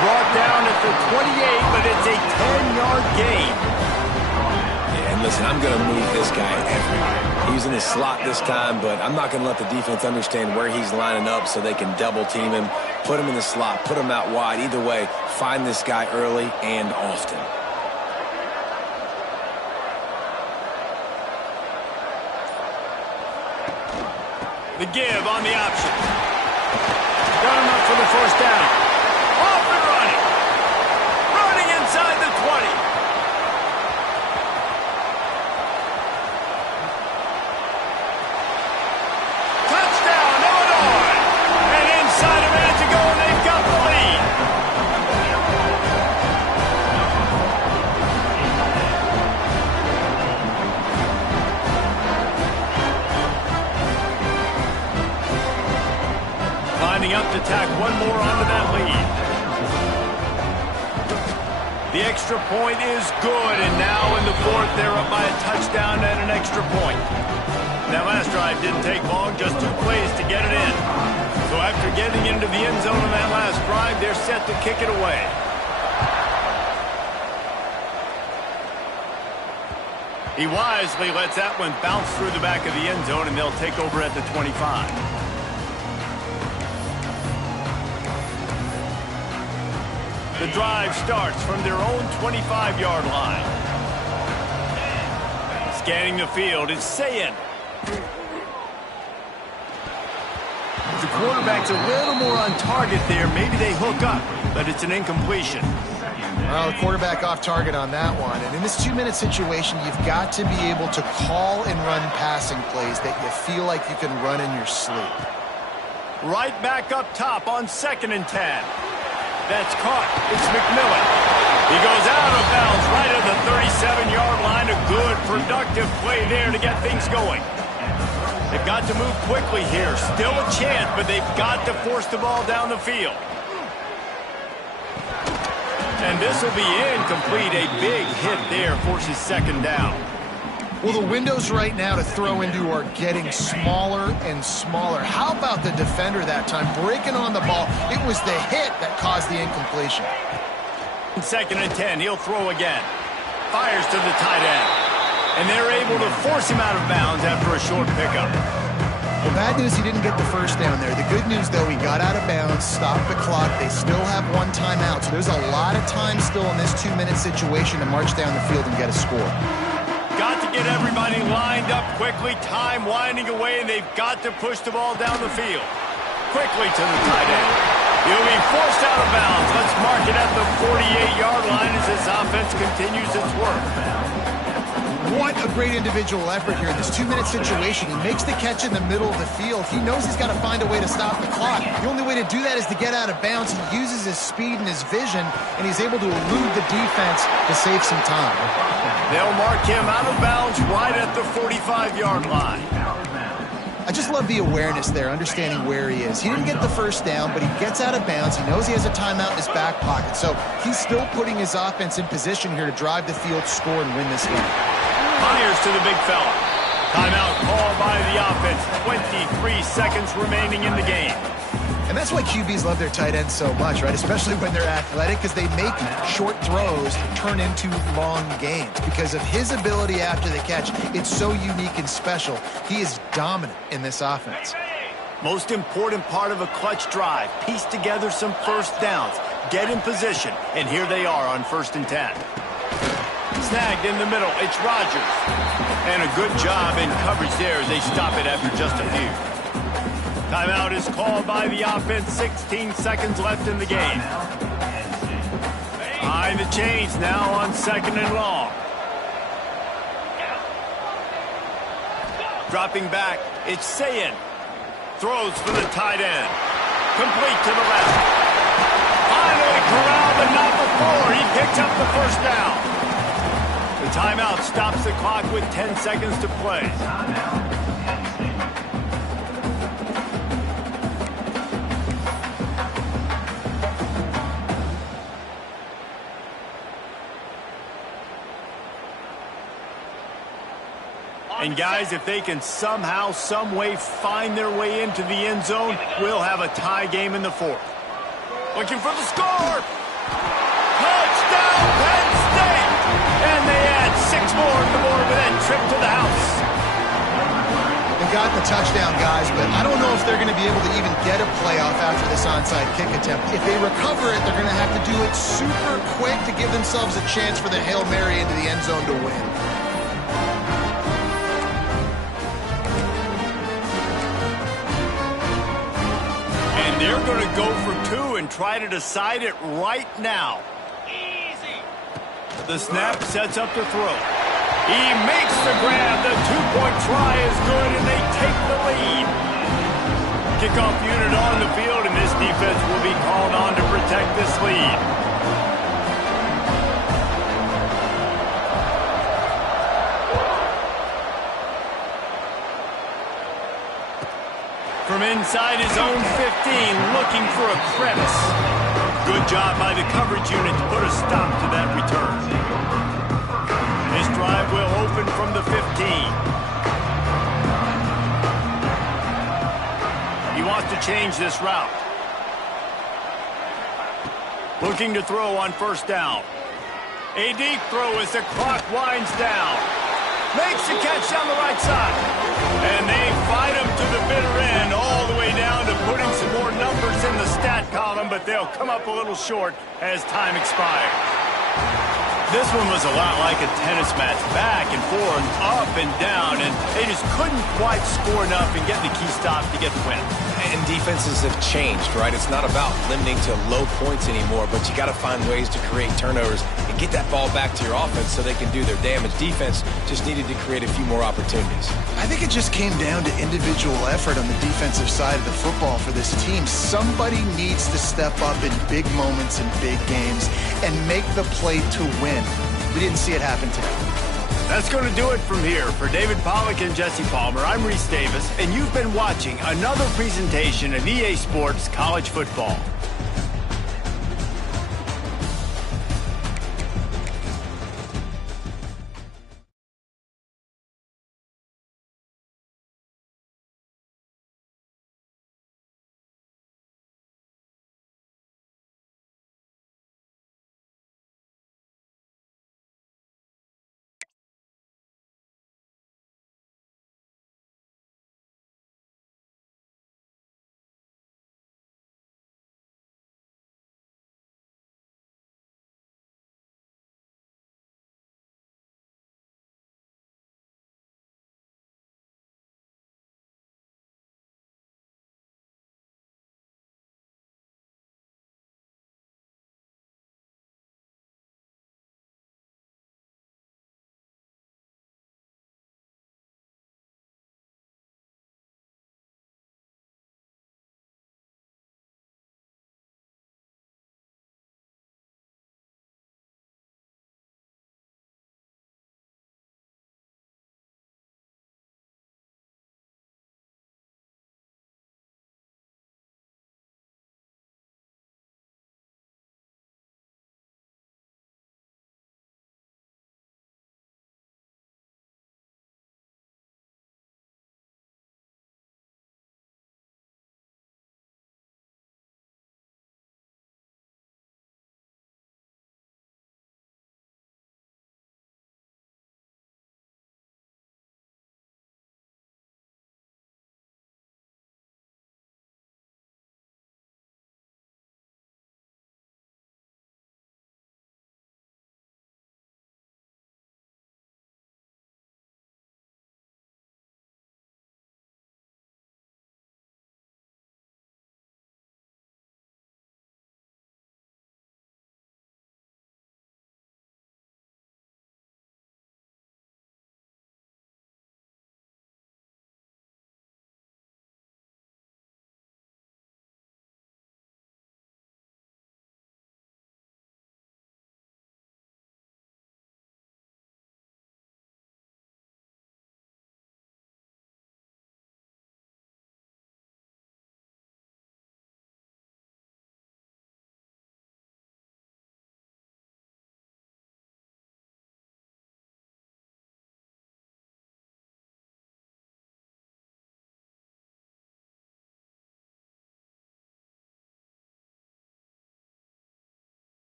Brought down at the 28, but it's a 10-yard gain. And listen, I'm going to move this guy everywhere. He's in the slot this time, but I'm not going to let the defense understand where he's lining up so they can double team him, put him in the slot, put him out wide. Either way, find this guy early and often. The give on the option. Got him up for the first down. Off and running. Running inside the 20. Up to tack one more onto that lead. The extra point is good, and now in the fourth, they're up by a touchdown and an extra point. That last drive didn't take long, just 2 plays to get it in. So after getting into the end zone on that last drive, they're set to kick it away. He wisely lets that one bounce through the back of the end zone, and they'll take over at the 25. The drive starts from their own 25-yard line. Scanning the field is Sayin. The quarterback's a little more on target there. Maybe they hook up, but it's an incompletion. Well, the quarterback off target on that one. And in this 2-minute situation, you've got to be able to call and run passing plays that you feel like you can run in your sleep. Right back up top on 2nd and 10. That's caught. It's McMillan. He goes out of bounds right at the 37-yard line. A good, productive play there to get things going. They've got to move quickly here. Still a chance, but they've got to force the ball down the field. And this will be incomplete. A big hit there forces 2nd down. Well, the windows right now to throw into are getting smaller and smaller. How about the defender that time breaking on the ball? It was the hit that caused the incompletion. 2nd and 10, he'll throw again. Fires to the tight end. And they're able to force him out of bounds after a short pickup. Well, bad news, he didn't get the first down there. The good news, though, he got out of bounds, stopped the clock. They still have 1 timeout, so there's a lot of time still in this 2-minute situation to march down the field and get a score. Got to get everybody lined up quickly. Time winding away, and they've got to push the ball down the field. Quickly to the tight end. He'll be forced out of bounds. Let's mark it at the 48-yard line as this offense continues its work. What a great individual effort here in this 2-minute situation. He makes the catch in the middle of the field. He knows he's got to find a way to stop the clock. The only way to do that is to get out of bounds. He uses his speed and his vision, and he's able to elude the defense to save some time. They'll mark him out of bounds right at the 45-yard line. I just love the awareness there, understanding where he is. He didn't get the first down, but he gets out of bounds. He knows he has a timeout in his back pocket. So he's still putting his offense in position here to drive the field, score, and win this game. Fires to the big fella. Timeout called by the offense. 23 seconds remaining in the game. And that's why QBs love their tight ends so much, right? Especially when they're athletic, because they make short throws turn into long gains. Because of his ability after the catch, it's so unique and special. He is dominant in this offense. Most important part of a clutch drive. Piece together some first downs. Get in position. And here they are on 1st and 10. Snagged in the middle. It's Rodgers. And a good job in coverage there as they stop it after just a few. Timeout is called by the offense. 16 seconds left in the game. Behind the chains now on 2nd and long. Dropping back, it's Sayin. Throws for the tight end. Complete to the left. Finally corralled, but not before. He picks up the first down. The timeout stops the clock with 10 seconds to play. And guys, if they can somehow, some way find their way into the end zone, we'll have a tie game in the 4th. Looking for the score. Touchdown, Penn State! And they add 6 more to the board with that trip to the house. They got the touchdown, guys, but I don't know if they're going to be able to even get a playoff after this onside kick attempt. If they recover it, they're going to have to do it super quick to give themselves a chance for the Hail Mary into the end zone to win. They're going to go for 2 and try to decide it right now. Easy. The snap sets up the throw. He makes the grab. The 2-point try is good, and they take the lead. Kickoff unit on the field, and this defense will be called on to protect this lead. From inside his own 15, looking for a crevice. Good job by the coverage unit to put a stop to that return. This drive will open from the 15. He wants to change this route. Looking to throw on 1st down. A deep throw as the clock winds down. Makes the catch down the right side. And they fight him to the bitter end, all the way down to putting some more numbers in the stat column, but they'll come up a little short as time expires. This one was a lot like a tennis match, back and forth, up and down, and they just couldn't quite score enough and get the key stop to get the win. And defenses have changed, right? It's not about limiting to low points anymore, but you got to find ways to create turnovers and get that ball back to your offense so they can do their damage. Defense just needed to create a few more opportunities. I think it just came down to individual effort on the defensive side of the football for this team. Somebody needs to step up in big moments in big games and make the play to win. We didn't see it happen today. That's going to do it from here. For David Pollack and Jesse Palmer, I'm Reese Davis, and you've been watching another presentation of EA Sports College Football.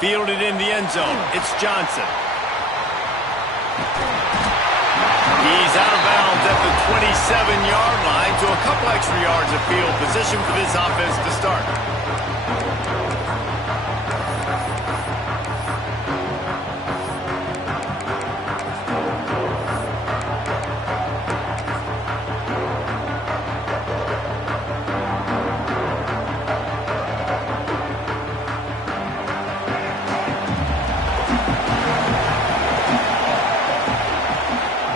Fielded in the end zone. It's Johnson. He's out of bounds at the 27-yard line, to a couple extra yards of field position for this offense to start.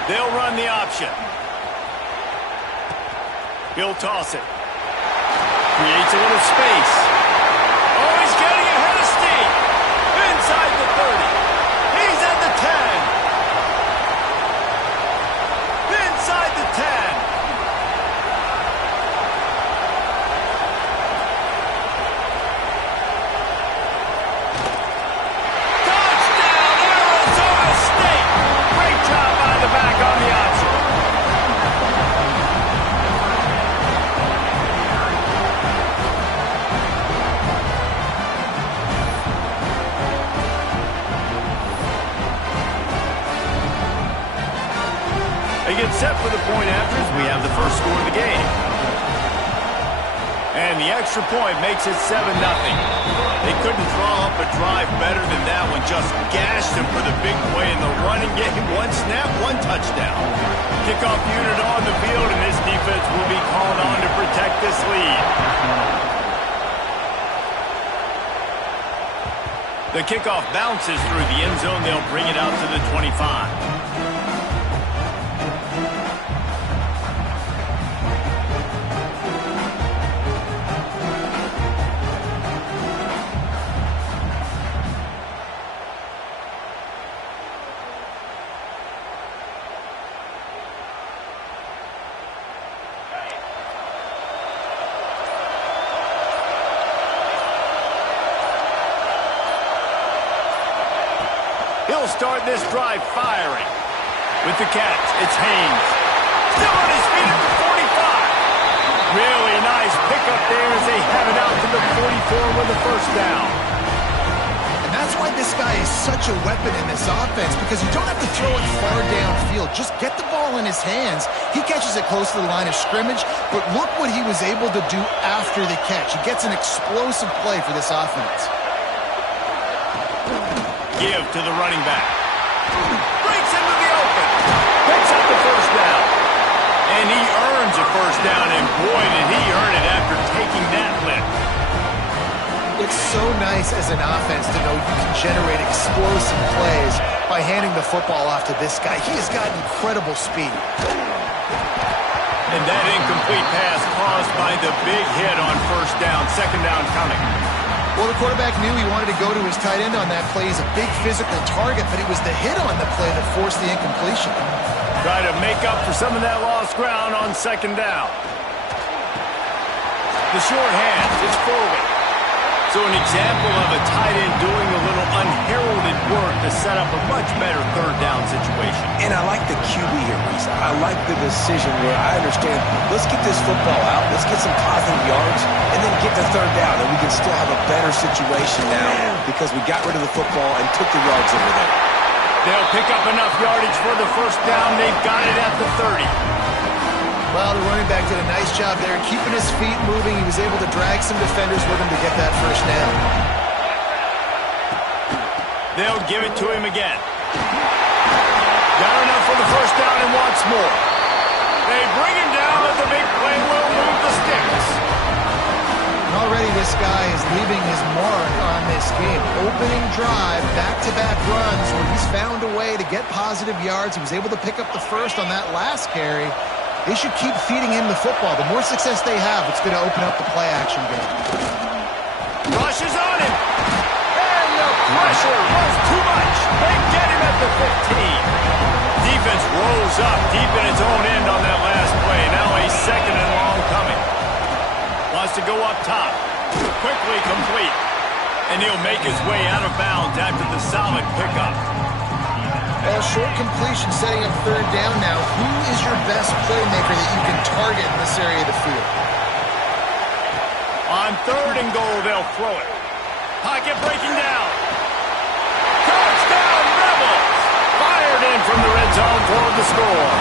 They'll run the option. He'll toss it. Creates a little space. Oh, he's getting ahead of steam. Inside the 30. He's at the 10. Inside the 10. Touchdown, Arizona State. Great job by the back on the option. They get set for the point after as we have the first score of the game. And the extra point makes it 7-0. They couldn't draw up a drive better than that one. Just gashed them for the big play in the running game. One snap, one touchdown. Kickoff unit on the field, and this defense will be called on to protect this lead. The kickoff bounces through the end zone. They'll bring it out to the 25. He'll start this drive firing. With the catch, it's Haynes. Still on his feet at the 45. Really nice pickup there as they have it out to the 44 with the first down. And that's why this guy is such a weapon in this offense, because you don't have to throw it far downfield. Just get the ball in his hands. He catches it close to the line of scrimmage, but look what he was able to do after the catch. He gets an explosive play for this offense. Give to the running back. Breaks into the open. Picks up the first down. And he earns a first down, and boy, did he earn it after taking that lift. It's so nice as an offense to know you can generate explosive plays by handing the football off to this guy. He has got incredible speed. And that incomplete pass caused by the big hit on first down. Second down coming. Well, the quarterback knew he wanted to go to his tight end on that play. He's a big physical target, but it was the hit on the play that forced the incompletion. Try to make up for some of that lost ground on second down. The short hands, it's forward. So an example of a tight end doing a little unheralded work to set up a much better third down situation. And I like the QB here, Reese. I like the decision where I understand, let's get this football out, let's get some positive yards, and then get to third down, and we can still have a better situation now because we got rid of the football and took the yards over there. They'll pick up enough yardage for the first down. They've got it at the 30. Well, the running back did a nice job there, keeping his feet moving. He was able to drag some defenders with him to get that first down. They'll give it to him again. Got enough for the first down and wants more. They bring him down, but the big play will move the sticks. And already this guy is leaving his mark on this game. Opening drive, back-to-back runs where he's found a way to get positive yards. He was able to pick up the first on that last carry. They should keep feeding him the football. The more success they have, it's going to open up the play-action game. Rushes on him. And the pressure was too much. They get him at the 15. Defense rolls up deep in its own end on that last play. Now a second and long coming. Wants to go up top. Quickly complete. And he'll make his way out of bounds after the solid pickup. Well, short completion setting up third down now. Who is your best playmaker that you can target in this area of the field? On third and goal, they'll throw it. Pocket breaking down. from the red zone for the score.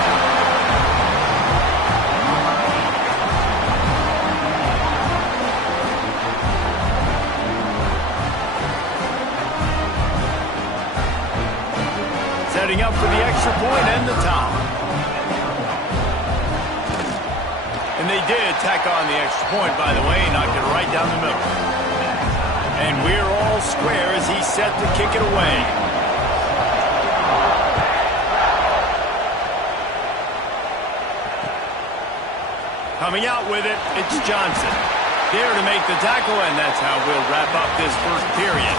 Setting up for the extra point and the top. And they did tack on the extra point, by the way, knocked it right down the middle. And we're all square as he's set to kick it away. Coming out with it, it's Johnson. There to make the tackle, and that's how we'll wrap up this first period.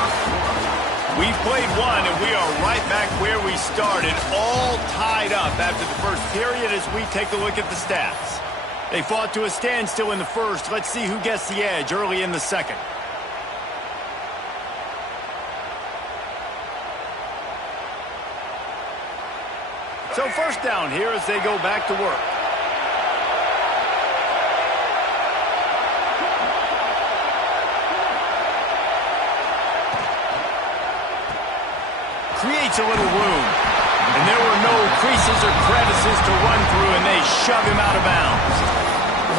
We played one, and we are right back where we started, all tied up after the first period as we take a look at the stats. They fought to a standstill in the first. Let's see who gets the edge early in the second. So first down here as they go back to work. Creates a little room. And there were no creases or crevices to run through, and they shove him out of bounds.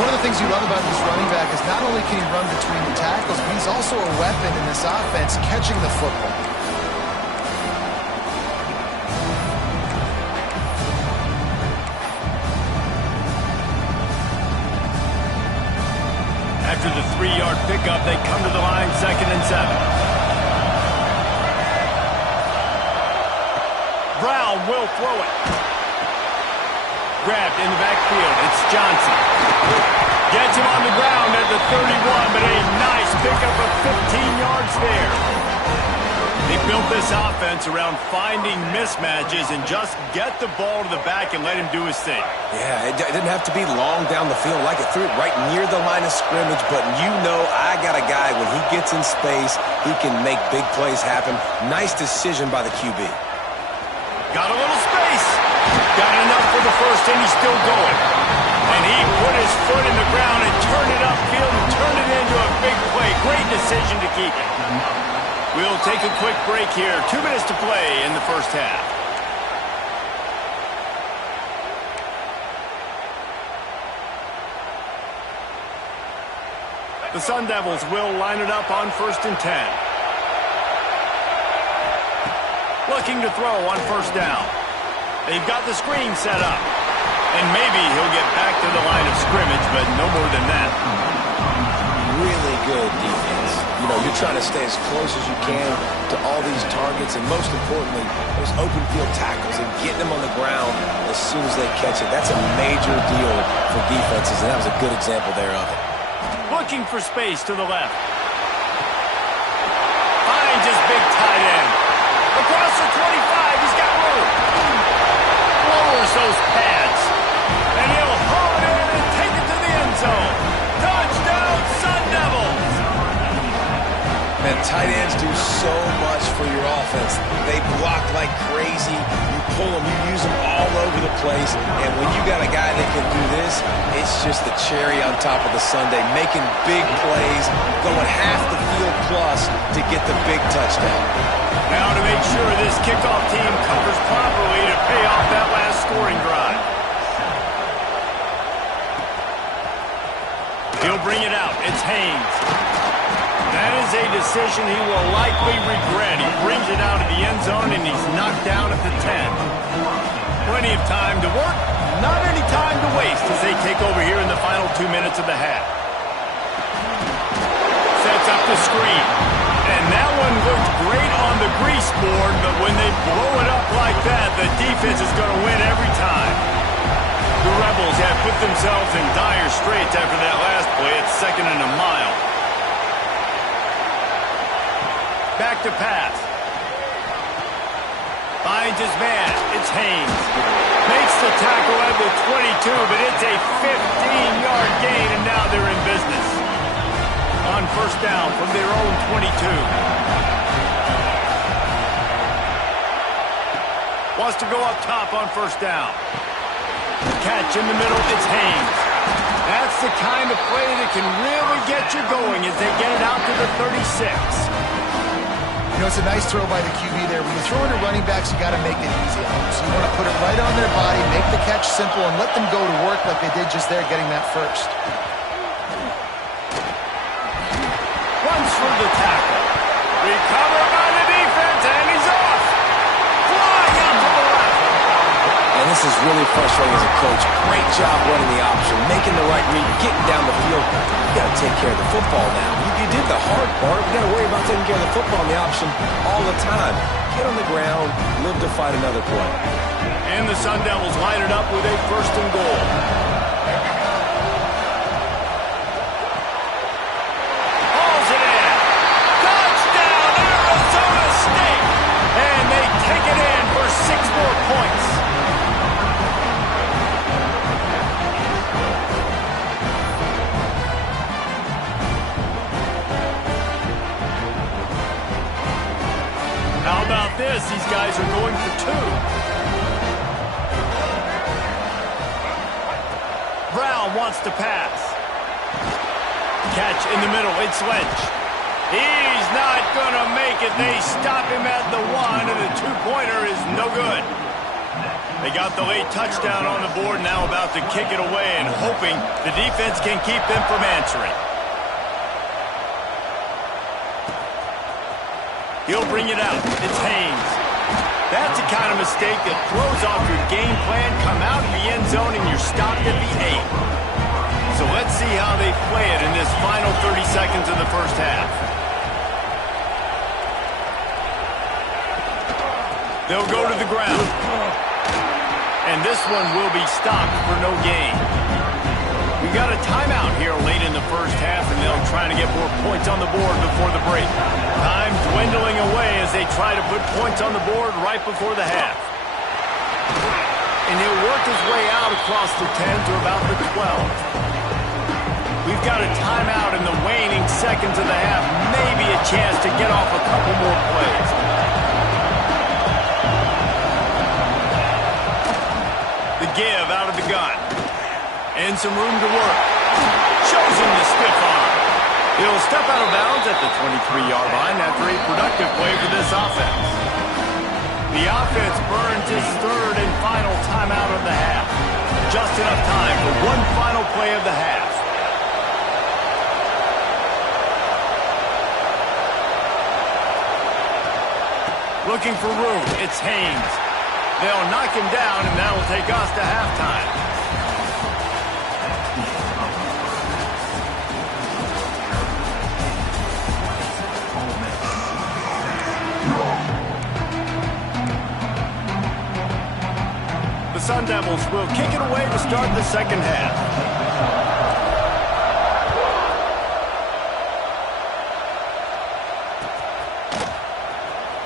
One of the things you love about this running back is not only can he run between the tackles, but he's also a weapon in this offense catching the football. After the 3-yard pickup, they come to the line 2nd and 7. Brown will throw it. Grabbed in the backfield. It's Johnson. Gets him on the ground at the 31, but a nice pickup of 15 yards there. They built this offense around finding mismatches and just get the ball to the back and let him do his thing. Yeah, it didn't have to be long down the field. Like it threw it right near the line of scrimmage, but you know I got a guy, when he gets in space, he can make big plays happen. Nice decision by the QB. Got a little space. Got enough for the first, and he's still going. And he put his foot in the ground and turned it upfield and turned it into a big play. Great decision to keep it. We'll take a quick break here. 2 minutes to play in the first half. The Sun Devils will line it up on 1st and 10. Looking to throw on 1st down. They've got the screen set up. And maybe he'll get back to the line of scrimmage, but no more than that. Really good defense. You know, you're trying to stay as close as you can to all these targets, and most importantly, those open field tackles and getting them on the ground as soon as they catch it. That's a major deal for defenses, and that was a good example there of it. Looking for space to the left. Finds his big tight end. Across the 25, he's got room. Lowers those pads. And he'll haul it in and take it to the end zone. Touchdown, Sun Devils! Man, tight ends do so much for your offense. They block like crazy. You pull them, you use them all over the place. And when you got a guy that can do this, it's just the cherry on top of the sundae, making big plays, going half the field plus to get the big touchdown. Now to make sure this kickoff team covers properly to pay off that last scoring drive. He'll bring it out. It's Haynes. That is a decision he will likely regret. He brings it out of the end zone, and he's knocked down at the 10. Plenty of time to work, not any time to waste as they take over here in the final 2 minutes of the half. Sets up the screen. And that one looked great on the grease board, but when they blow it up like that, the defense is going to win every time. The Rebels have put themselves in dire straits after that last play at 2nd and a mile. Back to pass. Finds his man. It's Haynes. Makes the tackle at the 22, but it's a 15-yard gain, and now they're in business. On 1st down from their own 22. Wants to go up top on 1st down. Catch in the middle, it's Haynes. That's the kind of play that can really get you going as they get it out to the 36. You know, it's a nice throw by the QB there. When you throw into running backs, you got to make it easy on them. So you want to put it right on their body, make the catch simple, and let them go to work like they did just there, getting that first. Runs for the tackle. Recovered by the defense, and he's off. Flying out to the left. And this is really frustrating as a coach. Great job running the option, making the right read, getting down the field. You got to take care of the football now. You did the hard part. You got to worry about taking care of the football and the option all the time. Get on the ground, live to fight another play. And the Sun Devils line it up with a 1st and goal. Hauls it in. Touchdown, Arizona State. And they take it in for 6 more points. How about this? These guys are going for 2. Brown wants to pass. Catch in the middle. It's Lynch. He's not going to make it. They stop him at the 1, and the 2-pointer is no good. They got the late touchdown on the board, now about to kick it away and hoping the defense can keep them from answering. He'll bring it out. It's Haynes. That's the kind of mistake that throws off your game plan. Come out of the end zone and you're stopped at the 8. So let's see how they play it in this final 30 seconds of the first half. They'll go to the ground. And this one will be stopped for no gain. We got a timeout here late in the first half, and they'll try to get more points on the board before the break. Time dwindling away as they try to put points on the board right before the half. And he'll work his way out across the 10 to about the 12. We've got a timeout in the waning seconds of the half. Maybe a chance to get off a couple more plays. The give out of the gun. And some room to work. Shows him the stiff arm. He'll step out of bounds at the 23-yard line after a productive play for this offense. The offense burns its 3rd and final timeout of the half. Just enough time for one final play of the half. Looking for room. It's Haynes. They'll knock him down, and that'll take us to halftime. The Sun Devils will kick it away to start the second half.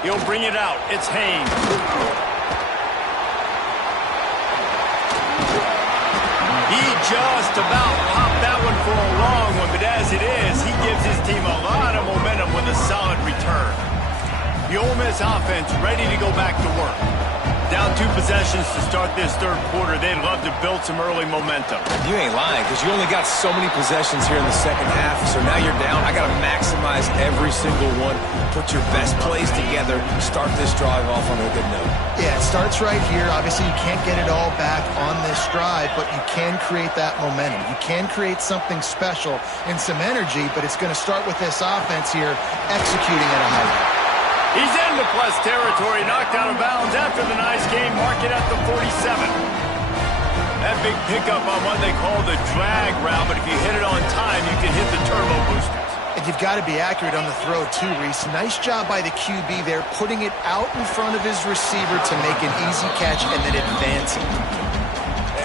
He'll bring it out. It's Haynes. He just about popped that one for a long one, but as it is, he gives his team a lot of momentum with a solid return. The Ole Miss offense ready to go back to work. Down 2 possessions to start this 3rd quarter. They'd love to build some early momentum. You ain't lying, because you only got so many possessions here in the second half, so now you're down. I got to maximize every single one. Put your best plays together. Start this drive off on a good note. Yeah, it starts right here. Obviously, you can't get it all back on this drive, but you can create that momentum. You can create something special and some energy, but it's going to start with this offense here executing at a high level. He's into plus territory, knocked out of bounds after the nice game, mark it at the 47. That big pickup on what they call the drag route, but if you hit it on time, you can hit the turbo boosters. And you've got to be accurate on the throw, too, Reese. Nice job by the QB there, putting it out in front of his receiver to make an easy catch and then advancing.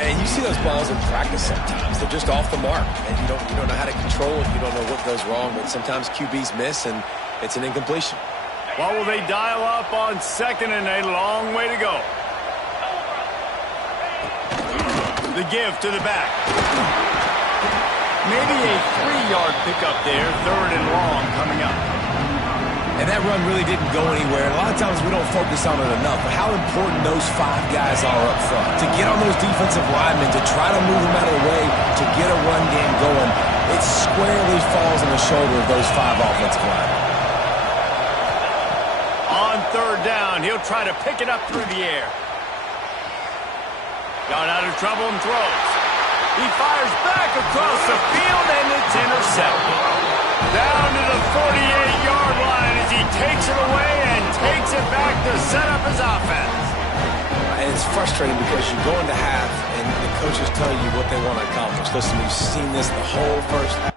And you see those balls in practice sometimes. They're just off the mark, and you don't know how to control it. You don't know what goes wrong, but sometimes QBs miss, and it's an incompletion. What will they dial up on 2nd and a long way to go? The give to the back. Maybe a 3-yard pickup there, 3rd and long coming up. And that run really didn't go anywhere. A lot of times we don't focus on it enough, but how important those 5 guys are up front. To get on those defensive linemen, to try to move them out of the way, to get a run game going, it squarely falls on the shoulder of those 5 offensive linemen. third down. He'll try to pick it up through the air. Got out of trouble and throws. He fires back across the field, and it's intercepted. Down to the 48-yard line as he takes it away and takes it back to set up his offense. And it's frustrating because you go into half and the coaches tell you what they want to accomplish. Listen, we've seen this the whole first half.